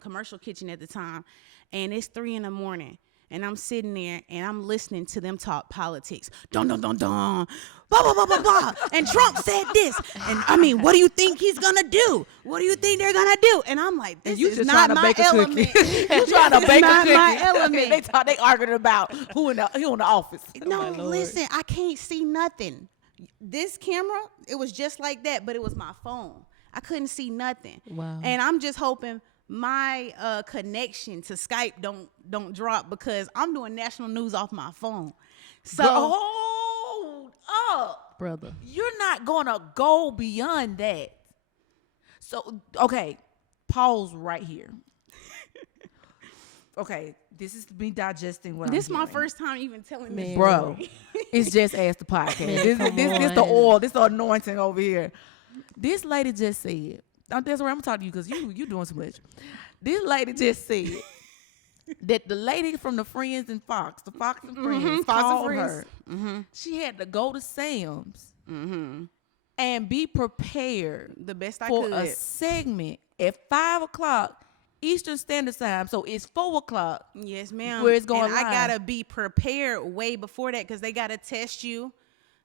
commercial kitchen at the time, and it's 3 a.m. and I'm sitting there and I'm listening to them talk politics. Dun dun dun dun. Blah blah blah blah blah. And Trump said this. And I mean, what do you think he's gonna do? What do you think they're gonna do? And I'm like, this is not my element. You trying to bake a cookie? My element. They arguing about who in the office. No, listen, I can't see nothing. This camera, it was just like that, but it was my phone. I couldn't see nothing. Wow. And I'm just hoping my connection to Skype don't drop, because I'm doing national news off my phone. So hold up, brother. You're not gonna go beyond that. So okay, pause right here. Okay, this is me digesting what this I'm my hearing. first time even telling this Bro, story. it's Just Ask the Podcast. Man, This the oil, this the anointing over here. This lady just said, that's where I'm talking to you, because you doing so much. This lady just said that the lady from the Friends and Fox, the Fox and Friends, called her. She had to go to Sam's and be prepared The best I for could. a segment at 5 o'clock Eastern Standard Time. So it's 4 o'clock. Yes, ma'am. Where it's going and live. I gotta be prepared way before that, because they gotta test you.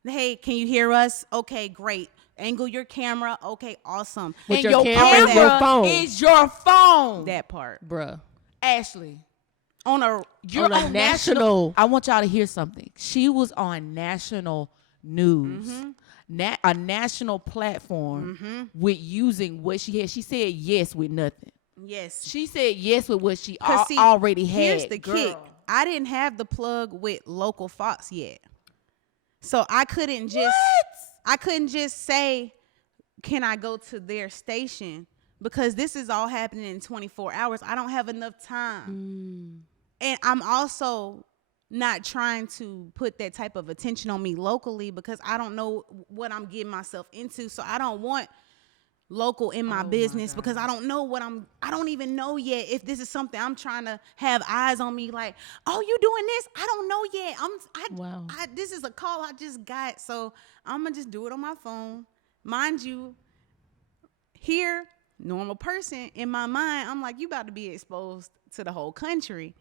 Hey, can you hear us? Okay, great. Angle your camera. Okay, awesome. With And your your camera is your phone. is your phone. That part. Bruh. Ashley. On You're a national. I want y'all to hear something. She was on national news, a national platform with using what she had. She said yes with nothing. Yes. She said yes with what she See, already had. Here's the kick. I didn't have the plug with local Fox yet. So I couldn't just say, can I go to their station? Because this is all happening in 24 hours. I don't have enough time. And I'm also not trying to put that type of attention on me locally, because I don't know what I'm getting myself into. So I don't want local in my business, because I don't know I don't even know yet if this is something I'm trying to have eyes on me, like, oh, you doing this? I don't know yet. This is a call I just got, so I'm gonna just do it on my phone. Mind you, here, normal person, in my mind, I'm like, you about to be exposed to the whole country.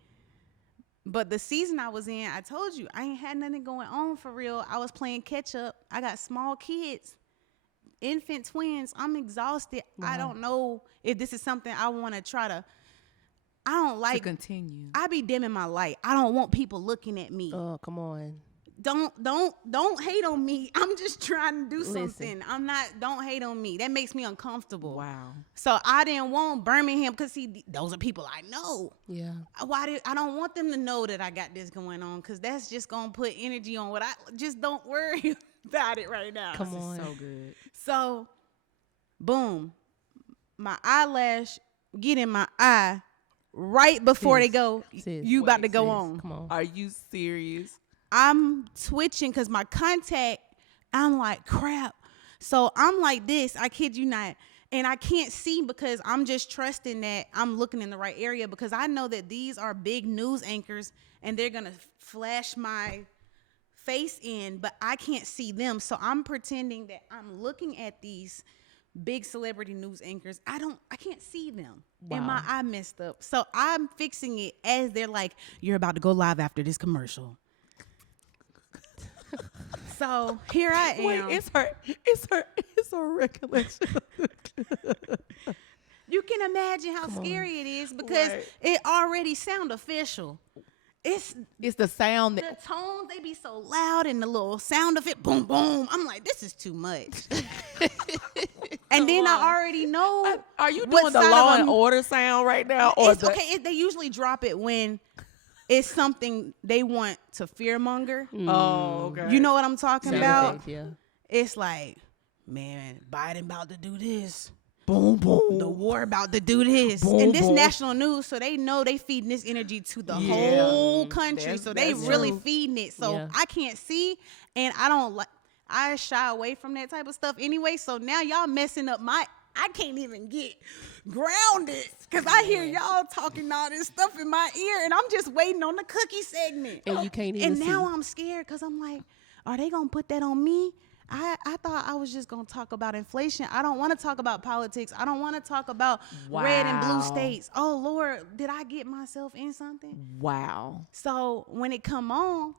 But the season I was in, I told you, I ain't had nothing going on for real. I was playing catch up. I got small kids. Infant twins. I'm exhausted. Wow. I don't know if this is something I want to try to. I don't like to continue. I be dimming my light. I don't want people looking at me. Oh, come on. Don't hate on me. I'm just trying to do something. Don't hate on me. That makes me uncomfortable. Wow. So I didn't want Birmingham, because see, those are people I know. Yeah. I don't want them to know that I got this going on, because that's just gonna put energy on what I just don't worry about it right now. Come on. So good. So, boom, my eyelash get in my eye right before they go. You about to go on. Come on. Are you serious? I'm twitching because my contact, I'm like, crap. So I'm like this, I kid you not. And I can't see, because I'm just trusting that I'm looking in the right area, because I know that these are big news anchors and they're going to flash my face in, but I can't see them. So I'm pretending that I'm looking at these big celebrity news anchors. I can't see them. Wow. And my eye messed up. So I'm fixing it as they're like, you're about to go live after this commercial. So here I am. Wait, it's her recollection. You can imagine how scary it is because it already sound official. It's the sound the tones, they be so loud, and the little sound of it, boom, boom. I'm like, this is too much. And then I already know. Are you doing the Law and Order sound right now? Or they usually drop it when it's something they want to fearmonger. Oh, okay. You know what I'm talking about? Effects, yeah. It's like, man, Biden about to do this. Boom, boom. The war about to do this. Boom, and this boom. national news, so they know they feeding this energy to the whole country. So they really feeding it. So I can't see, and I shy away from that type of stuff anyway. So now y'all messing up I can't even get grounded because I hear y'all talking all this stuff in my ear, and I'm just waiting on the cookie segment. And you can't even see. Now I'm scared because I'm like, are they going to put that on me? I thought I was just going to talk about inflation. I don't want to talk about politics. I don't want to talk about red and blue states. Oh, Lord, did I get myself in something? Wow. So when it come on,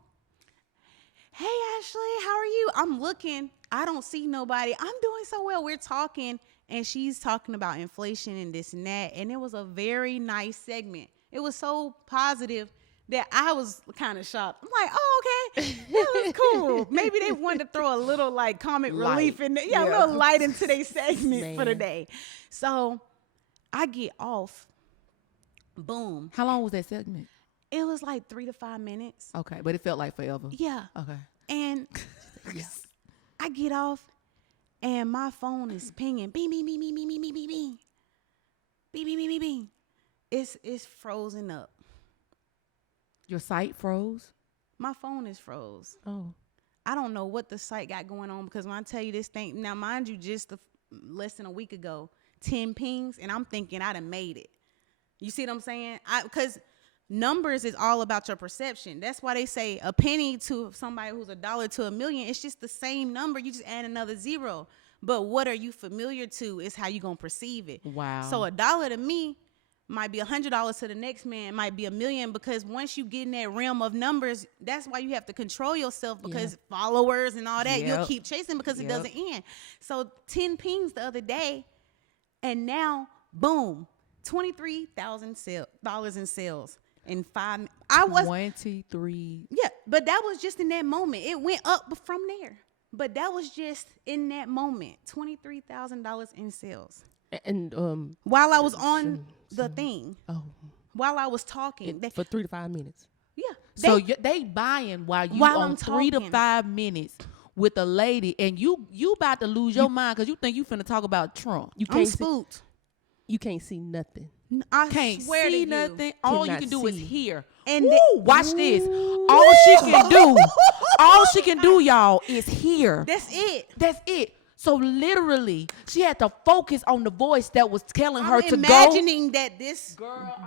hey, Ashley, how are you? I'm looking. I don't see nobody. I'm doing so well. We're talking, and she's talking about inflation and this and that, and it was a very nice segment. It was so positive that I was kind of shocked. I'm like, oh, okay, that was cool. Maybe they wanted to throw a little like comic relief in there. Yeah, a little light into their segment for the day. So I get off. Boom. How long was that segment? It was like 3 to 5 minutes. Okay, but it felt like forever. Yeah. Okay. And I get off, and my phone is pinging. Bing, bing, bing, bing, bing, bing, bing, bing, bing. Bing, bing, bing, bing, bing. It's frozen up. Your site froze? My phone is froze. Oh. I don't know what the site got going on because when I tell you this thing, now mind you, just less than a week ago, 10 pings, and I'm thinking I done made it. You see what I'm saying? Because numbers is all about your perception. That's why they say a penny to somebody who's $1 to $1 million. It's just the same number. You just add another zero. But what are you familiar to is how you gonna perceive it. Wow. So $1 to me might be $100 to the next man, might be $1 million, because once you get in that realm of numbers, that's why you have to control yourself, because followers and all that, you'll keep chasing because it doesn't end. So 10 pings the other day, and now boom, $23,000 in sales in 5. I was 23. Yeah, but that was just in that moment. It went up from there, but that was just in that moment. $23,000 in sales. And while I was on the thing, while I was talking for 3 to 5 minutes. Yeah. So they buying while on I'm 3 to talking. 5 minutes with a lady, and you about to lose your mind because you think you finna talk about Trump. I'm spooked. You can't see nothing. I Can't swear see to nothing. You. All you Cannot can do is see. hear. And watch this. All she can do, y'all, is hear. That's it. That's it. So literally, she had to focus on the voice that was telling her to go. Imagining that this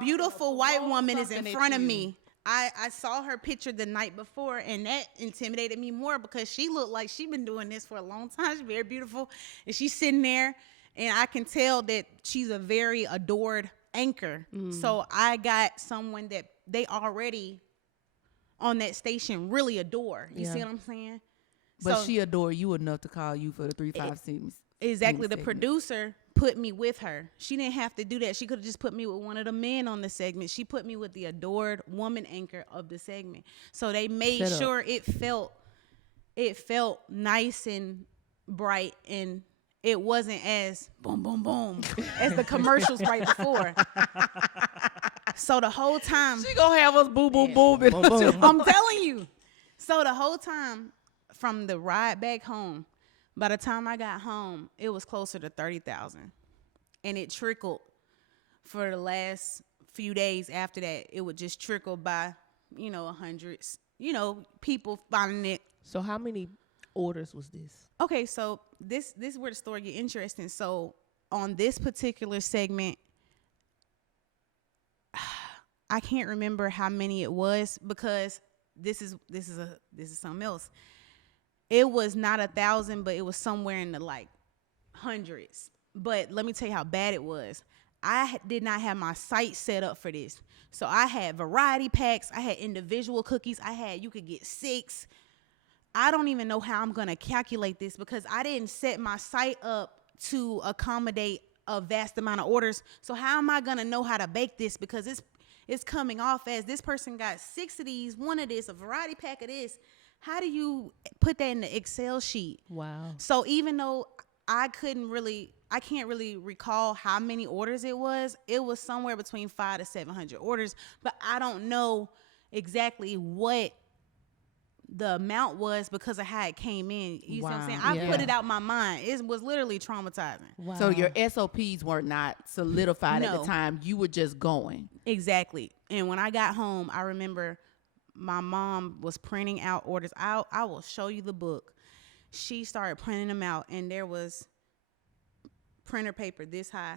beautiful white woman is in front of me. I saw her picture the night before, and that intimidated me more because she looked like she'd been doing this for a long time. She's very beautiful, and she's sitting there, and I can tell that she's a very adored anchor. So I got someone that they already on that station really adore. You see what I'm saying? But she adore you enough to call you for the 3-5 seconds. Exactly. The producer put me with her. She didn't have to do that. She could have just put me with one of the men on the segment. She put me with the adored woman anchor of the segment. So they made sure it felt nice and bright, and it wasn't as boom, boom, boom as the commercials right before. So the whole time She gonna have us boom, boom, boom. I'm telling you. So the whole time from the ride back home, by the time I got home, it was closer to 30,000, and it trickled for the last few days after that. It would just trickle by, hundreds, people finding it. So how many orders was this? Okay, so this is where the story get interesting. So on this particular segment, I can't remember how many it was because this is something else. It was not 1,000, but it was somewhere in the like hundreds. But let me tell you how bad it was. I did not have my site set up for this. So I had variety packs. I had individual cookies. You could get 6. I don't even know how I'm going to calculate this because I didn't set my site up to accommodate a vast amount of orders. So how am I going to know how to bake this? Because it's coming off as this person got 6 of these, 1 of this, a variety pack of this. How do you put that in the Excel sheet? Wow. So even though I can't really recall how many orders it was somewhere between 500 to 700 orders, but I don't know exactly what the amount was because of how it came in. You see what I'm saying? I put it out my mind. It was literally traumatizing. Wow. So your SOPs were not solidified at the time. You were just going. Exactly. And when I got home, I remember my mom was printing out orders. I will show you the book. She started printing them out, and there was printer paper this high.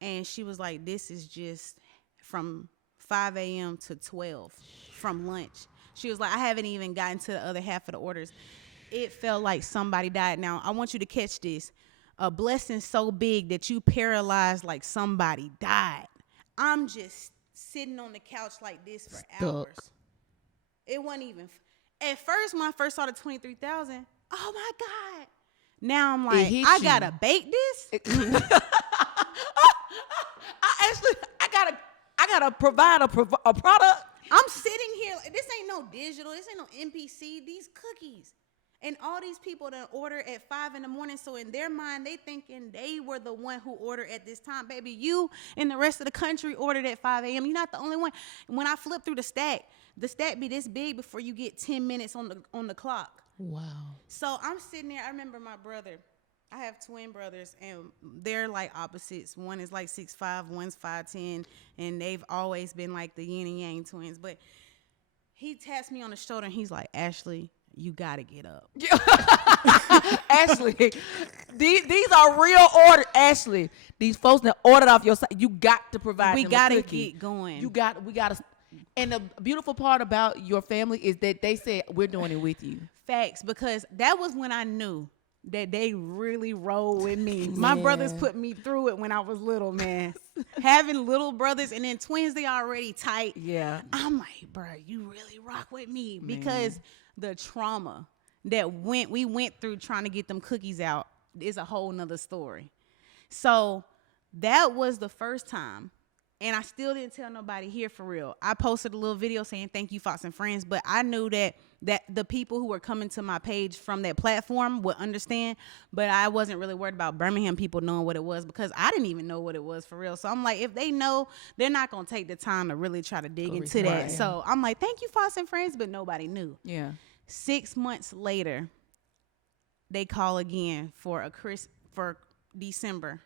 And she was like, this is just from 5 a.m. to 12 from lunch. She was like, I haven't even gotten to the other half of the orders. It felt like somebody died. Now, I want you to catch this. A blessing so big that you paralyzed like somebody died. I'm just sitting on the couch like this for hours. It wasn't even. At first, when I first saw the 23,000, oh my God. Now I'm like, I gotta bake this? I gotta provide a product. I'm sitting here. This ain't no digital. This ain't no NPC. These cookies. And all these people that order at 5 a.m. So in their mind, they thinking they were the one who ordered at this time. Baby, you and the rest of the country ordered at 5 a.m. You're not the only one. When I flip through the stack be this big before you get 10 minutes on the clock. Wow. So I'm sitting there. I remember my brother. I have twin brothers, and they're like opposites. One is like 6'5", one's 5'10", and they've always been like the yin and yang twins. But he taps me on the shoulder, and he's like, Ashley, you got to get up. Ashley, these are real orders. Ashley, these folks that ordered off your site, you got to provide We them got a to cookie. get going. We got to. And the beautiful part about your family is that they said, we're doing it with you. Facts, because that was when I knew that they really roll with me. My brothers put me through it when I was little, man. Having little brothers and then twins, they already tight. Yeah. I'm like, bro, you really rock with me. Because the trauma that we went through trying to get them cookies out is a whole nother story. So that was the first time. And I still didn't tell nobody here for real. I posted a little video saying thank you, Fox and Friends, but I knew that the people who were coming to my page from that platform would understand, but I wasn't really worried about Birmingham people knowing what it was because I didn't even know what it was for real. So I'm like, if they know, they're not going to take the time to really try to dig into that. Right. So I'm like, thank you, Fox and Friends, but nobody knew. Yeah. 6 months later, they call again for December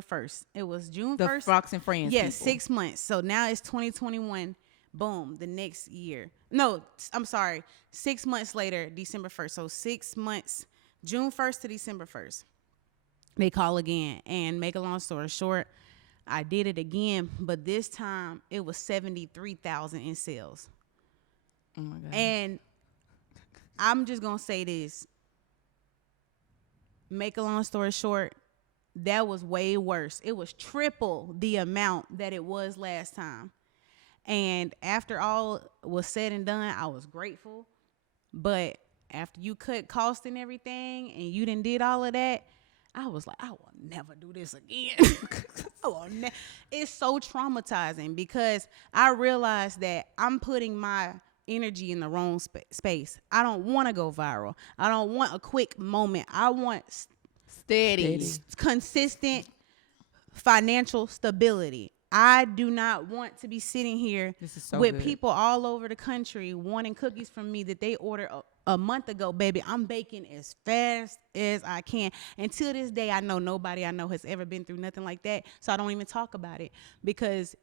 1st. It was June 1st. The Fox and Friends. Yes, people. 6 months. So now it's 2021. Boom, the next year. No, I'm sorry. 6 months later, December 1st. So 6 months, June 1st to December 1st. They call again. And make a long story short, I did it again, but this time it was 73,000 in sales. Oh my God. And I'm just going to say this. Make a long story short, that was way worse. It was triple the amount that it was last time. And after all was said and done, I was grateful. But after you cut costs and everything and you done did all of that, I was like, I will never do this again. It's so traumatizing because I realized that I'm putting my energy in the wrong space. I don't want to go viral. I don't want a quick moment. I want steady, consistent financial stability. I do not want to be sitting here with people all over the country wanting cookies from me that they ordered a month ago. Baby, I'm baking as fast as I can. Until this day, I know nobody I know has ever been through nothing like that. So I don't even talk about it because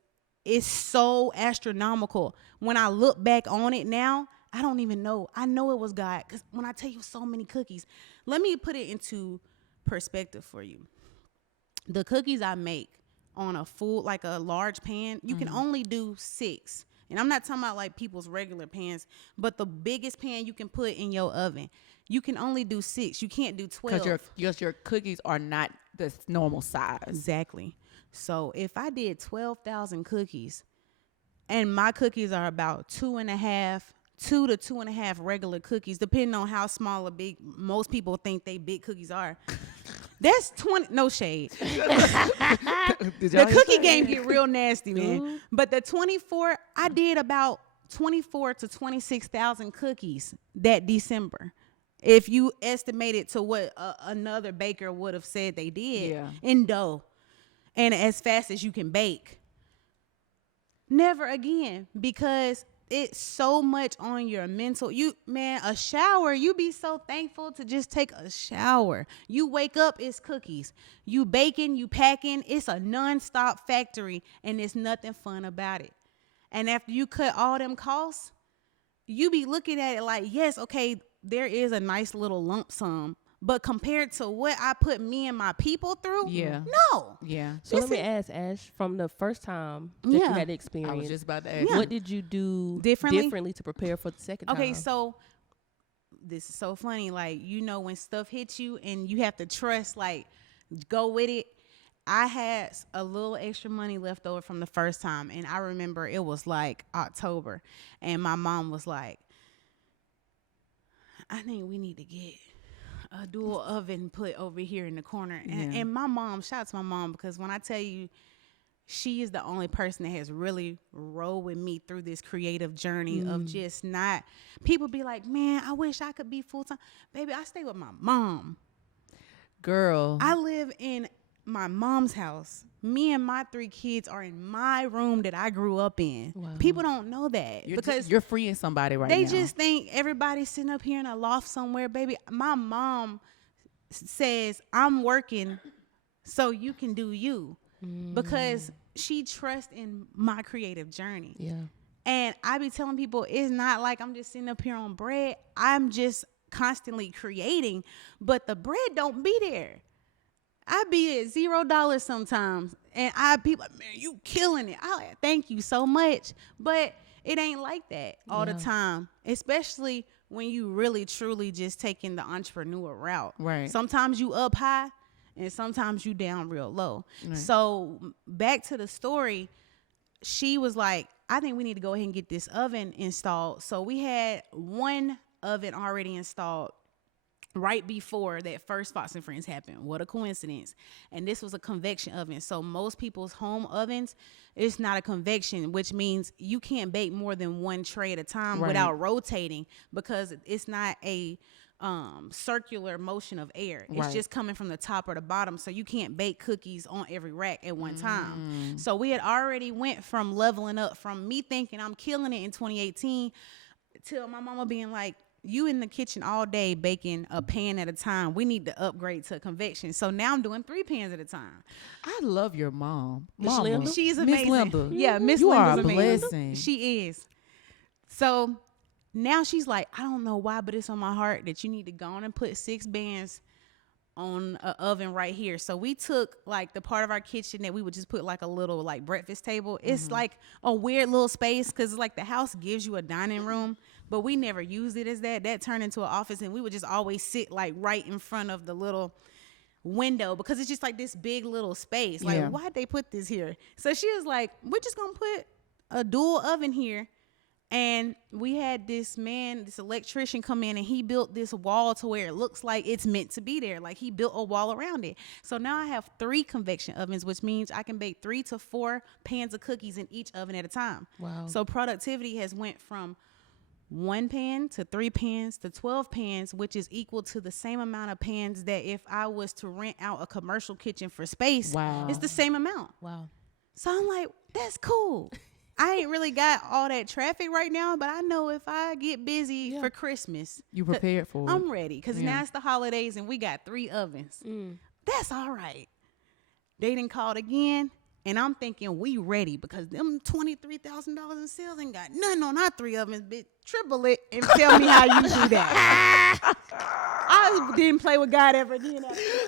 it's so astronomical. When I look back on it now, I don't even know. I know it was God because when I tell you so many cookies, let me put it into perspective for you. The cookies I make on a full, like a large pan, you can only do 6. And I'm not talking about like people's regular pans, but the biggest pan you can put in your oven. You can only do 6. You can't do 12. Because your cookies are not the normal size. Exactly. So if I did 12,000 cookies, and my cookies are about 2 to 2.5 regular cookies, depending on how small or big most people think they big cookies are. That's 20. No shade. The cookie game get real nasty, man. Mm-hmm. But the 24, I did about 24 to 26,000 cookies that December. If you estimate it to what another baker would have said they did in dough, and as fast as you can bake. Never again, because it's so much on your mental. A shower, you be so thankful to just take a shower. You wake up, it's cookies. You baking, you packing, it's a nonstop factory, and there's nothing fun about it. And after you cut all them costs, you be looking at it like, yes, okay, there is a nice little lump sum. But compared to what I put me and my people through, no. Yeah. So let me ask, Ash, from the first time that you had the experience, I was just about to ask. What did you do differently to prepare for the second time? Okay, so this is so funny. Like, when stuff hits you and you have to trust, like, go with it. I had a little extra money left over from the first time. And I remember it was like October. And my mom was like, I think we need to get a dual oven put over here in the corner. And my mom, shout out to my mom, because when I tell you, she is the only person that has really rolled with me through this creative journey of just not, people be like, man, I wish I could be full-time. Baby, I stay with my mom. Girl. I live in my mom's house. Me and my 3 kids are in my room that I grew up in. Wow. People don't know that because you're freeing somebody right now. They just think everybody's sitting up here in a loft somewhere. Baby, my mom says, I'm working so you can do you, because she trusts in my creative journey. Yeah. And I be telling people, it's not like I'm just sitting up here on bread. I'm just constantly creating, but the bread don't be there. I be at $0 sometimes, and people like, man, you killing it. I like, thank you so much, but it ain't like that all the time, especially when you really truly just taking the entrepreneur route. Right. Sometimes you up high, and sometimes you down real low. Right. So back to the story, she was like, I think we need to go ahead and get this oven installed. So we had one oven already installed right before that first Fox and Friends happened. What a coincidence. And this was a convection oven. So most people's home ovens, it's not a convection, which means you can't bake more than one tray at a time without rotating, because it's not a circular motion of air. It's just coming from the top or the bottom. So you can't bake cookies on every rack at one time. So we had already went from leveling up from me thinking I'm killing it in 2018 till my mama being like, you in the kitchen all day baking a pan at a time. We need to upgrade to convection. So now I'm doing 3 pans at a time. I love your mom. She's amazing. Miss Linda. Yeah, Miss You Linda's are a amazing. blessing. She is. So now she's like, I don't know why, but it's on my heart that you need to go on and put 6 bands on an oven right here. So we took like the part of our kitchen that we would just put like a little like breakfast table. It's like a weird little space, because like the house gives you a dining room, but we never used it as that. That turned into an office, and we would just always sit like right in front of the little window, because it's just like this big little space. Like, why'd they put this here? So she was like, we're just gonna put a dual oven here. And we had this electrician come in, and he built this wall to where it looks like it's meant to be there. Like, he built a wall around it. So now I have 3 convection ovens, which means I can bake 3 to 4 pans of cookies in each oven at a time. Wow. So productivity has went from 1 pan to 3 pans to 12 pans, which is equal to the same amount of pans that if I was to rent out a commercial kitchen for space, it's the same amount. Wow. So I'm like, that's cool. I ain't really got all that traffic right now, but I know if I get busy for Christmas, you prepared for it. I'm ready, because now it's the holidays and we got 3 ovens. That's all right. They done called again, and I'm thinking we ready, because them $23,000 in sales ain't got nothing on our 3 ovens. Bitch, triple it and tell me how you do that. I didn't play with God ever again.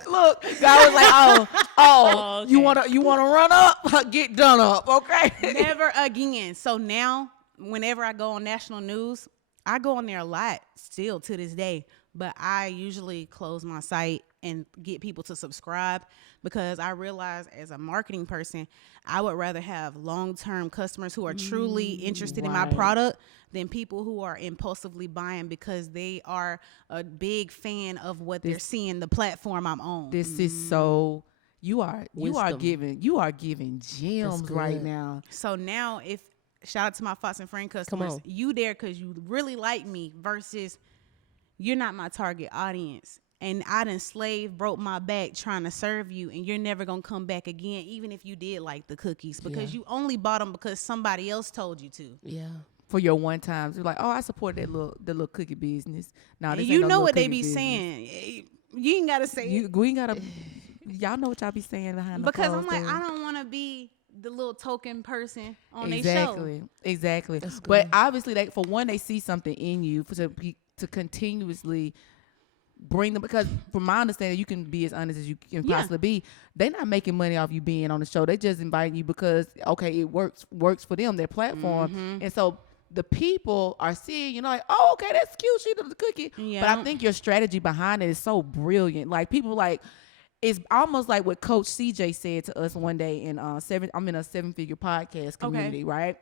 Look, God was like, okay. you wanna run up? Get done up, okay? Never again. So now, whenever I go on national news, I go on there a lot still to this day. but I usually close my site and get people to subscribe because I realize as a marketing person, I would rather have long-term customers who are truly interested in my product than people who are impulsively buying because they are a big fan of what they're seeing the platform I'm on. This is so you are giving gems right now. So now if shout out to my Fox and Friend customers, you there because you really like me versus you're not my target audience. And I done broke my back trying to serve you, and you're never going to come back again, even if you did like the cookies, because you only bought them because somebody else told you to. Yeah. For your one times, you're like, oh, I supported the little cookie business. Now, you know what they be saying. You ain't got to say we ain't got to, y'all know what y'all be saying behind the because I'm like, I don't want to be the little token person on their show. Exactly. But obviously, for one, they see something in you to continuously bring them, because from my understanding, you can be as honest as you can possibly be. They're not making money off you being on the show. They just inviting you because it works for them, their platform. And so the people are seeing, like, oh, okay, that's cute, she did the cookie. But I think your strategy behind it is so brilliant. Like, people it's almost like what Coach CJ said to us one day in I'm in a 7-figure podcast community, right?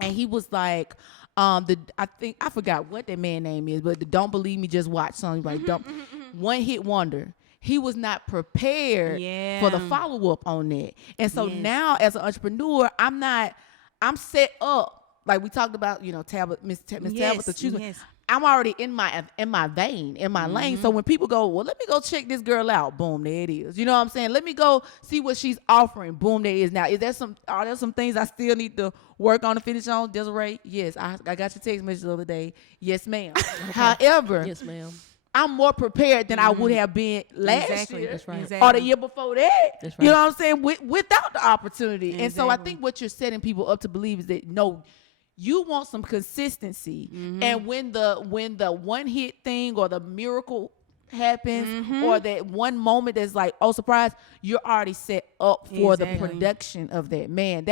And he was like, I forgot what that man name is, but the Don't Believe Me, Just Watch song. Like, one hit wonder. He was not prepared for the follow up on that. And so now as an entrepreneur, I'm set up. Like we talked about, Miss Tabitha, choose me. I'm already in my vein, in my lane. So when people go, well, let me go check this girl out. Boom, there it is. You know what I'm saying? Let me go see what she's offering. Boom, there it is. Now, are there some things I still need to work on to finish on, Desiree? Yes, I got your text message the other day. Yes, ma'am. However, yes, ma'am. I'm more prepared than I would have been last year. That's right. Or the year before that. That's right. You know what I'm saying? Without the opportunity. And so I think what you're setting people up to believe is that, no, you want some consistency. And when the one hit thing or the miracle happens or that one moment that's like, oh, surprise, you're already set up for the production of that. Man,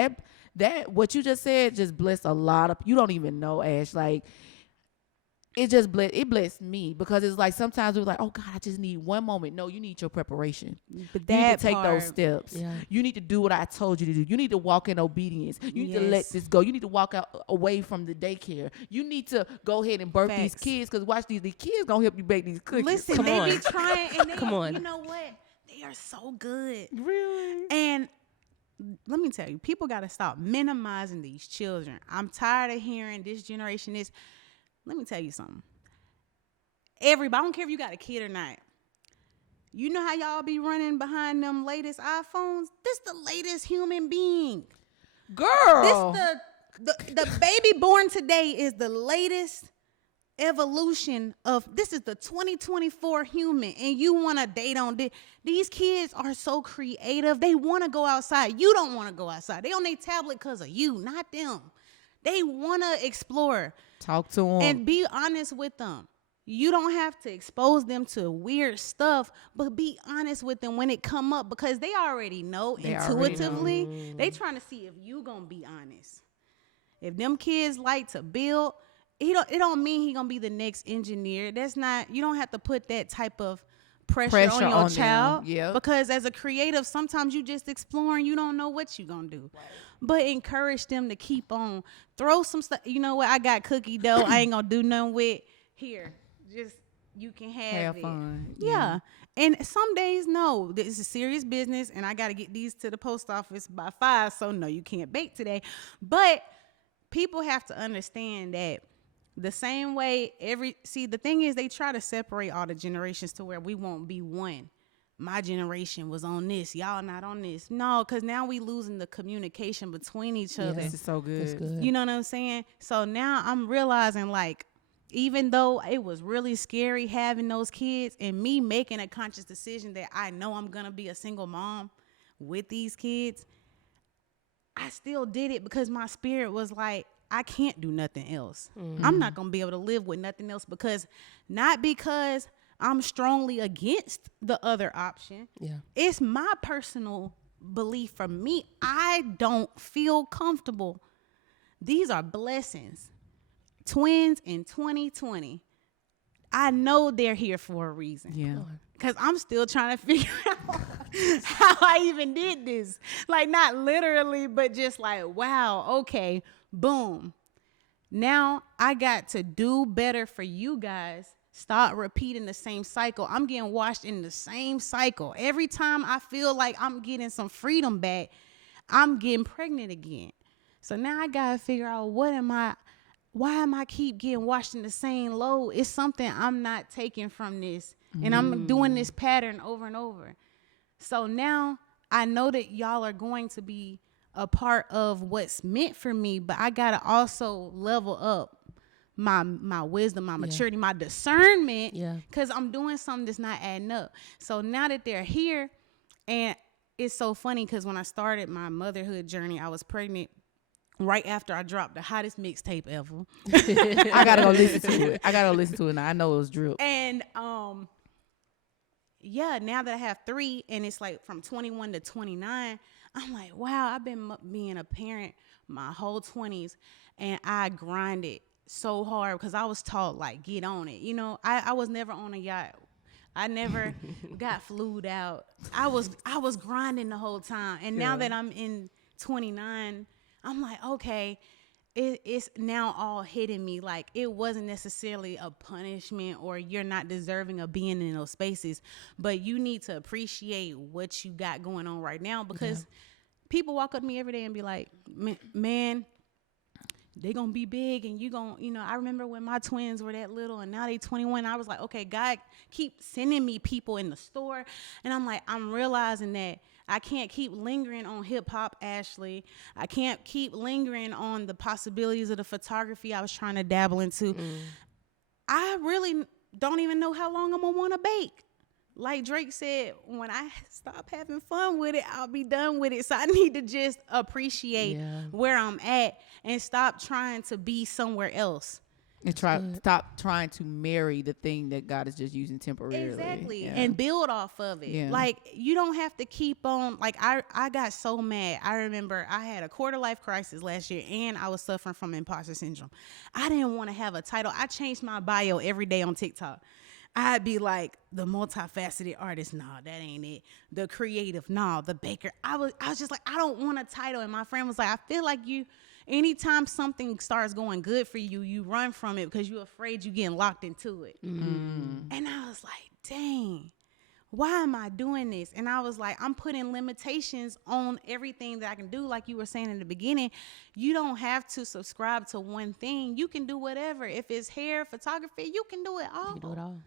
that what you just said just blessed a lot of, you don't even know, Ash, like, it blessed me, because it's like sometimes we're like, oh God, I just need one moment. No, you need your preparation. But you need to take those steps. Yeah. You need to do what I told you to do. You need to walk in obedience. You need to let this go. You need to walk out away from the daycare. You need to go ahead and birth these kids, because watch these kids gonna help you bake these cookies. Listen, they be trying, and you know what? They are so good. Really? And let me tell you, people got to stop minimizing these children. I'm tired of hearing this generation is. Let me tell you something. Everybody, I don't care if you got a kid or not. You know how y'all be running behind them latest iPhones? This the latest human being. Girl. The baby born today is the latest evolution of, this is the 2024 human, and you want to date on this. These kids are so creative. They want to go outside. You don't want to go outside. They on their tablet because of you, not them. They want to explore. Talk to them. And be honest with them. You don't have to expose them to weird stuff, but be honest with them when it come up, because they already know intuitively. Already know. They trying to see if you going to be honest. If them kids like to build, it don't mean he going to be the next engineer. That's not, you don't have to put that type of pressure on your child. Yeah. Because as a creative, sometimes you just exploring, you don't know what you going to do. Right. But encourage them to keep on. Throw some stuff. You know what? I got cookie dough. I ain't going to do nothing with. Here. Just, you can have it. Fun. Yeah. And some days, no. This is serious business, and I got to get these to the post office by 5, so no, you can't bake today. But people have to understand that the same way the thing is, they try to separate all the generations to where we won't be one. My generation was on this, y'all not on this. No, because now we losing the communication between each other. This is so good. You know what I'm saying? So now I'm realizing, like, even though it was really scary having those kids and me making a conscious decision that I know I'm going to be a single mom with these kids, I still did it because my spirit was like, I can't do nothing else. I'm not going to be able to live with nothing else, not because I'm strongly against the other option. Yeah. It's my personal belief. For me, I don't feel comfortable. These are blessings. Twins in 2020. I know they're here for a reason. Yeah. Because I'm still trying to figure out how I even did this. Like, not literally, but just like, wow, okay, boom. Now I got to do better for you guys. Stop repeating the same cycle. I'm getting washed in the same cycle. Every time I feel like I'm getting some freedom back, I'm getting pregnant again. So now I got to figure out why am I keep getting washed in the same load? It's something I'm not taking from this. And I'm doing this pattern over and over. So now I know that y'all are going to be a part of what's meant for me, but I got to also level up my wisdom, my maturity, my discernment, because I'm doing something that's not adding up. So now that they're here, and it's so funny because when I started my motherhood journey, I was pregnant right after I dropped the hottest mixtape ever. I gotta go listen to it. Now. I know it was drip. And now that I have 3 and it's like from 21 to 29, I'm like, wow, I've been being a parent my whole 20s, and I grinded so hard because I was taught, like, get on it. You know, I was never on a yacht. I never got flued out. I was grinding the whole time. And now that I'm in 29, I'm like, okay, it's now all hitting me. Like, it wasn't necessarily a punishment or you're not deserving of being in those spaces, but you need to appreciate what you got going on right now, because people walk up to me every day and be like, man, they gonna be big and I remember when my twins were that little and now they 21. I was like, okay, God, keep sending me people in the store. And I'm like, I'm realizing that I can't keep lingering on hip hop, Ashley. I can't keep lingering on the possibilities of the photography I was trying to dabble into. I really don't even know how long I'm gonna want to bake. Like Drake said, when I stop having fun with it, I'll be done with it. So I need to just appreciate where I'm at and stop trying to be somewhere else. And stop trying to marry the thing that God is just using temporarily. Exactly. And build off of it. Yeah. Like, you don't have to keep on. Like, I got so mad. I remember I had a quarter life crisis last year and I was suffering from imposter syndrome. I didn't want to have a title. I changed my bio every day on TikTok. I'd be like, the multifaceted artist, nah, that ain't it. The creative, nah, the baker. I was just like, I don't want a title. And my friend was like, I feel like anytime something starts going good for you, you run from it because you're afraid you're getting locked into it. And I was like, dang, why am I doing this? And I was like, I'm putting limitations on everything that I can do. Like you were saying in the beginning, you don't have to subscribe to one thing. You can do whatever. If it's hair, photography, you can do it all. You can do it all.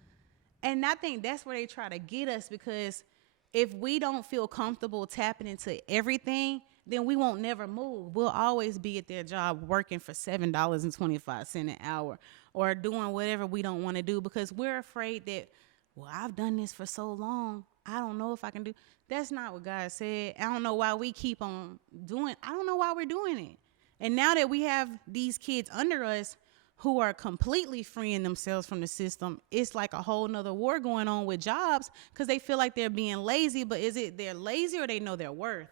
And I think that's where they try to get us, because if we don't feel comfortable tapping into everything, then we won't never move. We'll always be at their job working for $7.25 an hour or doing whatever we don't want to do because we're afraid that, well, I've done this for so long, I don't know if I can do. That's not what God said. I don't know why we keep on doing. I don't know why we're doing it. And now that we have these kids under us who are completely freeing themselves from the system, it's like a whole nother war going on with jobs because they feel like they're being lazy. But is it they're lazy or they know their worth?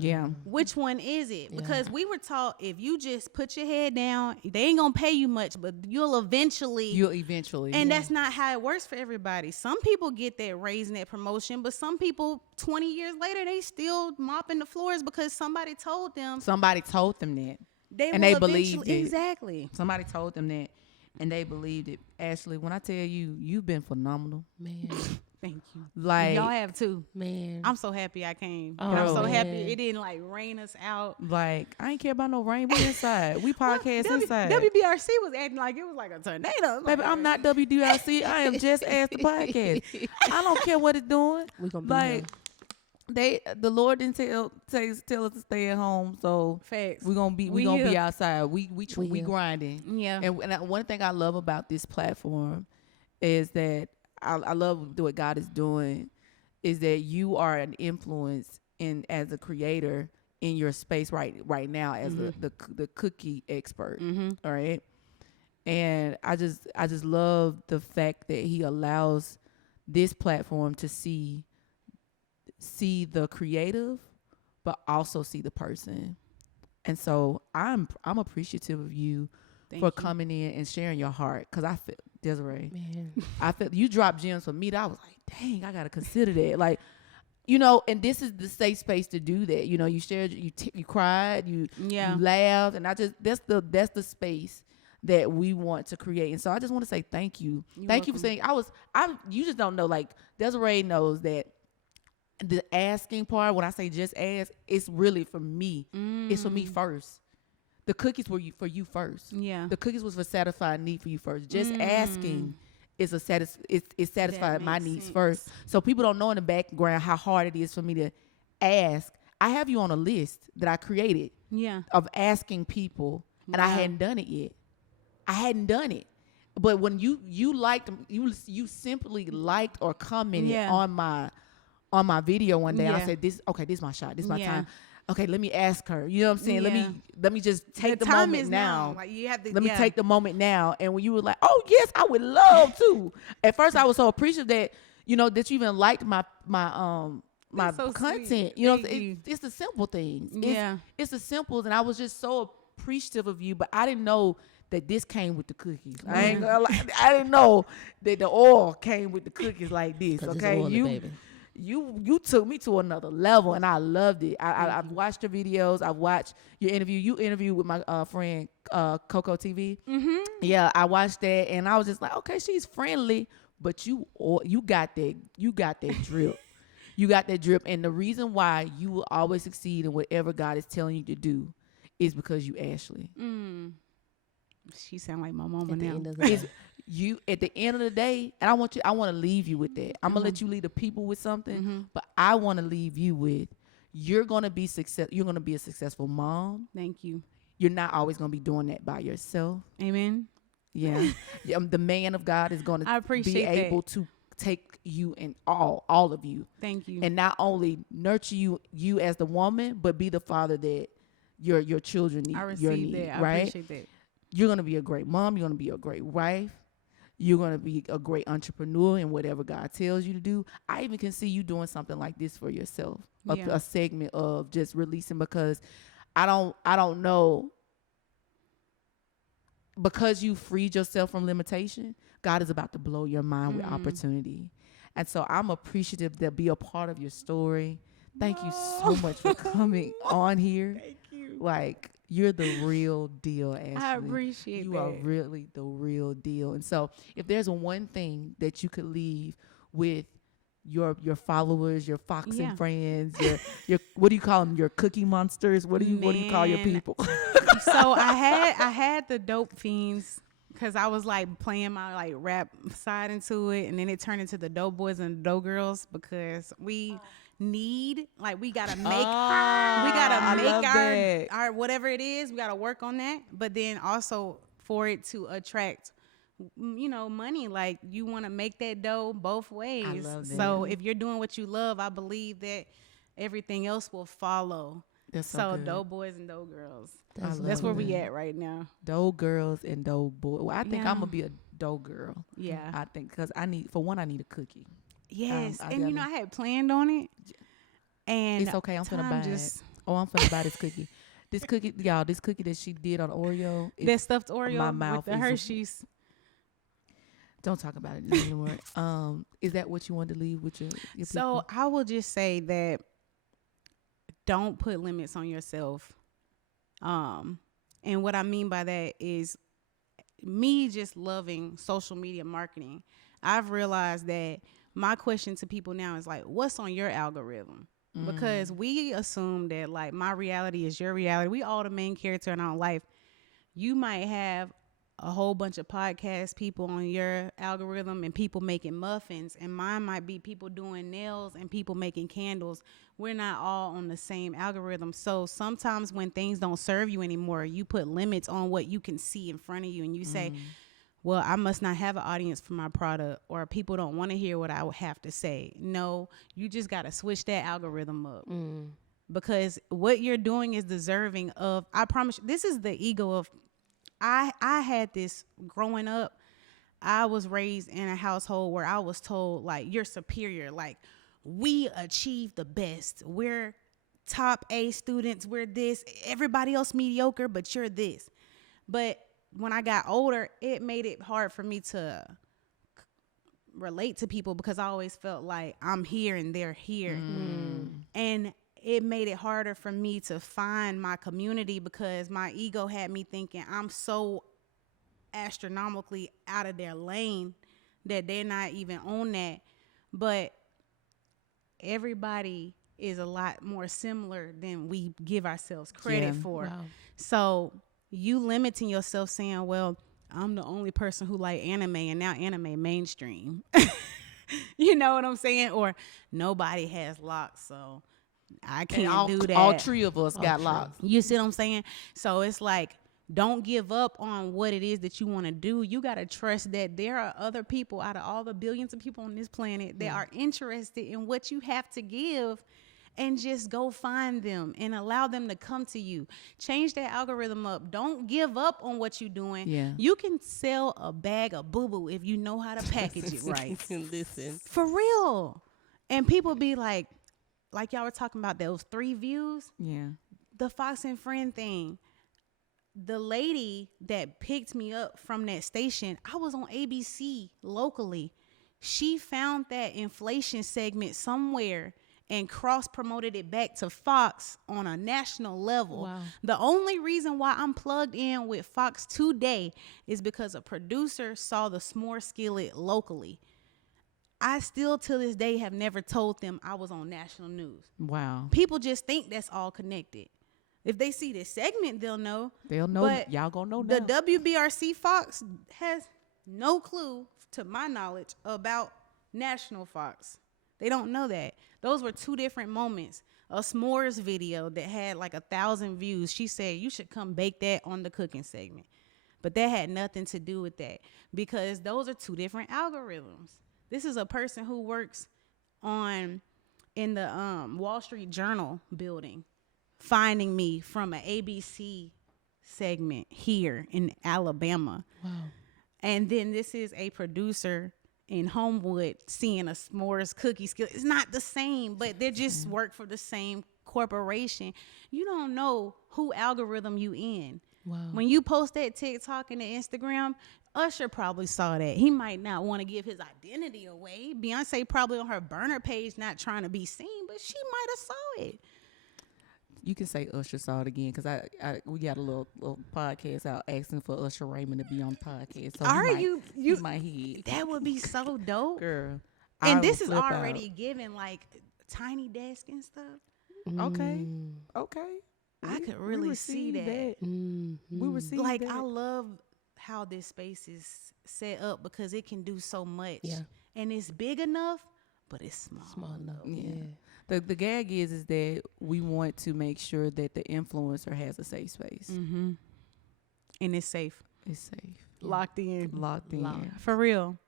Yeah. Which one is it? Because we were taught if you just put your head down, they ain't gonna pay you much, but you'll eventually. And that's not how it works for everybody. Some people get that raise and that promotion, but some people 20 years later, they still mopping the floors because somebody told them. Somebody told them that. They believed it. Exactly. Somebody told them that, and they believed it. Ashley, when I tell you, you've been phenomenal. Man. Thank you. Like, y'all have too. Man. I'm so happy I came. Oh, I'm so man. happy it didn't like rain us out. Like, I ain't care about no rain. We inside. We podcast inside. WBRC was acting like it was like a tornado. Baby, I'm not WDRC. I am Just Ask the Podcast. I don't care what it's doing. We gonna be like, the Lord didn't tell us to stay at home, so facts. we gonna be outside. We grinding. Yeah. And one thing I love about this platform is that I love what God is doing is that you are an influence as a creator in your space right now as the cookie expert. All right. And I just love the fact that he allows this platform to see the creative, but also see the person. And so I'm appreciative of you for coming in and sharing your heart, because I feel Desiree. Man. I felt you dropped gems for me that I was like, dang, I gotta consider that. Like, you know, and this is the safe space to do that. You know, you shared, you cried, you laughed, and that's the space that we want to create. And so I just want to say thank you. Thank you for saying you just don't know, like Desiree knows that the asking part, when I say just ask, it's really for me. It's for me first. The cookies were for you first. Yeah. The cookies was for satisfying need for you first. Just asking is it's satisfying my needs first. So people don't know in the background how hard it is for me to ask. I have you on a list that I created of asking people, and I hadn't done it yet. I hadn't done it. But when you liked, you simply liked or commented on my video one day, I said, this is my shot. This is my time. Okay, let me ask her. You know what I'm saying? Let me just take the moment now. Like you have to, let me take the moment now. And when you were like, oh yes, I would love to. At first, I was so appreciative that that you even liked my so content. Sweet. You know, it's the simple things. It's the simples, and I was just so appreciative of you. But I didn't know that this came with the cookies. I ain't gonna lie. I didn't know that the oil came with the cookies like this. Okay, you took me to another level, and I loved it. I've watched your videos. I've watched your interview. You interviewed with my friend Coco TV. Yeah, I watched that, and I was just like, okay, she's friendly, but you got that drip. You got that drip, and the reason why you will always succeed in whatever God is telling you to do is because you Ashley. She sound like my mama now. You at the end of the day, and I want to leave you with that. I'm gonna let you lead the people with something, but I want to leave you with, you're gonna be a successful mom. Thank you. You're not always gonna be doing that by yourself. Amen. Yeah. The man of God is gonna be able to take you and all of you. Thank you. And not only nurture you as the woman, but be the father that your children need. I receive that. I appreciate that. You're going to be a great mom. You're going to be a great wife. You're going to be a great entrepreneur in whatever God tells you to do. I even can see you doing something like this for yourself, a segment of just releasing, because I don't know, because you freed yourself from limitation, God is about to blow your mind with opportunity. And so I'm appreciative to be a part of your story. Thank you so much for coming on here. Thank you. Like, you're the real deal, Ashley. I appreciate that. You are really the real deal. And so if there's one thing that you could leave with your followers, your foxing friends, your what do you call them? Your cookie monsters? What do you call your people? So I had the dope fiends, because I was like playing my like rap side into it, and then it turned into the dope boys and the dope girls, because we gotta make our whatever it is, we gotta work on that. But then also for it to attract money, like you want to make that dough both ways. I love that. So if you're doing what you love, I believe that everything else will follow. That's so dope boys and dope girls. That's where we at right now. Dope girls and dope boys. Well, I think I'm gonna be a dope girl. Yeah, I think, because I need a cookie. Yes, and I had planned on it, and it's okay. I'm finna buy it. I'm finna buy this cookie. This cookie, y'all. This cookie that she did on Oreo. That stuffed Oreo my mouth with the Hershey's. Don't talk about it anymore. Is that what you want to leave with your people? So I will just say that don't put limits on yourself. And what I mean by that is me just loving social media marketing. I've realized that my question to people now is like, what's on your algorithm? Because we assume that like my reality is your reality. We all the main character in our life. You might have a whole bunch of podcast people on your algorithm and people making muffins, and mine might be people doing nails and people making candles. We're not all on the same algorithm. So sometimes when things don't serve you anymore, you put limits on what you can see in front of you, and you say, well, I must not have an audience for my product, or people don't want to hear what I would have to say. No, you just got to switch that algorithm up. Because what you're doing is deserving of, I promise you, this is the ego of, I had this growing up. I was raised in a household where I was told, like, you're superior. Like, we achieve the best. We're top A students. We're this. Everybody else mediocre, but you're this. But when I got older, it made it hard for me to relate to people because I always felt like I'm here and they're here. And it made it harder for me to find my community because my ego had me thinking I'm so astronomically out of their lane that they're not even on that. But everybody is a lot more similar than we give ourselves credit for. Wow. So you limiting yourself saying, well, I'm the only person who like anime and now anime mainstream. You know what I'm saying? Or nobody has locks, so I can't do that. All three of us got locks. You see what I'm saying? So it's like, don't give up on what it is that you want to do. You got to trust that there are other people out of all the billions of people on this planet that are interested in what you have to give, and just go find them and allow them to come to you. Change that algorithm up. Don't give up on what you're doing. Yeah. You can sell a bag of boo-boo if you know how to package it right. Listen. For real. And people be like y'all were talking about those 3 views. Yeah. The Fox and Friend thing. The lady that picked me up from that station, I was on ABC locally. She found that inflation segment somewhere and cross-promoted it back to Fox on a national level. Wow. The only reason why I'm plugged in with Fox today is because a producer saw the s'more skillet locally. I still, to this day, have never told them I was on national news. Wow. People just think that's all connected. If they see this segment, they'll know. They'll know. But y'all gonna know now. The WBRC Fox has no clue, to my knowledge, about National Fox. They don't know that. Those were 2 different moments. A s'mores video that had like 1,000 views. She said, you should come bake that on the cooking segment. But that had nothing to do with that because those are 2 different algorithms. This is a person who works in the Wall Street Journal building, finding me from an ABC segment here in Alabama. Wow. And then this is a producer in Homewood seeing a s'mores cookie skill. It's not the same, but they just work for the same corporation. You don't know who algorithm you in. Wow. When you post that TikTok and the Instagram, Usher probably saw that. He might not want to give his identity away. Beyonce probably on her burner page not trying to be seen, but she might have saw it. You can say Usher saw it again because we got a little podcast out asking for Usher Raymond to be on the podcast. So you might hear. That would be so dope, girl. And this is already given like Tiny Desk and stuff. Okay. I could really see that. We receive like that. I love how this space is set up because it can do so much. Yeah. And it's big enough, but it's small enough. Yeah. The gag is that we want to make sure that the influencer has a safe space. Mm-hmm. And it's safe. It's safe. Locked in. Locked. For real.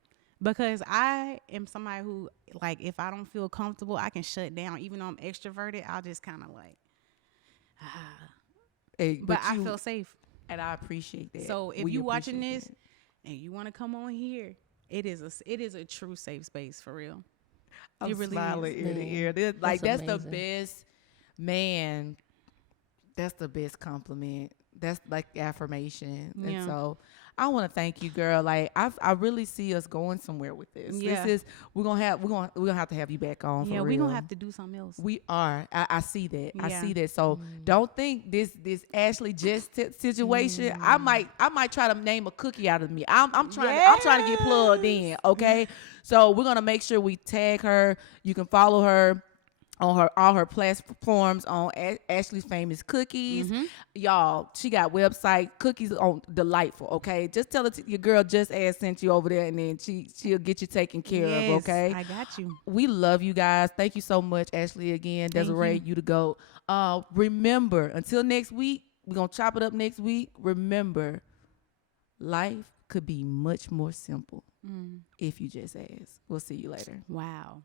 Because I am somebody who, like, if I don't feel comfortable, I can shut down. Even though I'm extroverted, I'll just kind of like, but I feel safe. And I appreciate that. So if you're watching this and you want to come on here, it is a true safe space, for real. I'm it really smiling ear to ear. Like that's the best, man. That's the best compliment. That's like affirmation. Yeah. And so I want to thank you, girl. Like I really see us going somewhere with this. Yeah. We're gonna have to have you back on. Yeah, we're gonna have to do something else. We are. I see that. Yeah. I see that. So don't think this Ashley Jess situation. I might try to name a cookie out of me. I'm trying to get plugged in. Okay. So we're gonna make sure we tag her. You can follow her on all her platforms on Ashley's Famous Cookies. Y'all, she got website cookies on delightful. Okay, just tell it to your girl Just Ass sent you over there, and then she'll get you taken care of. Okay, I got you. We love you guys. Thank you so much, Ashley. Again, Desiree, you to go. Remember, until next week, we're gonna chop it up next week. Remember, life could be much more simple if you just ask. We'll see you later. Wow.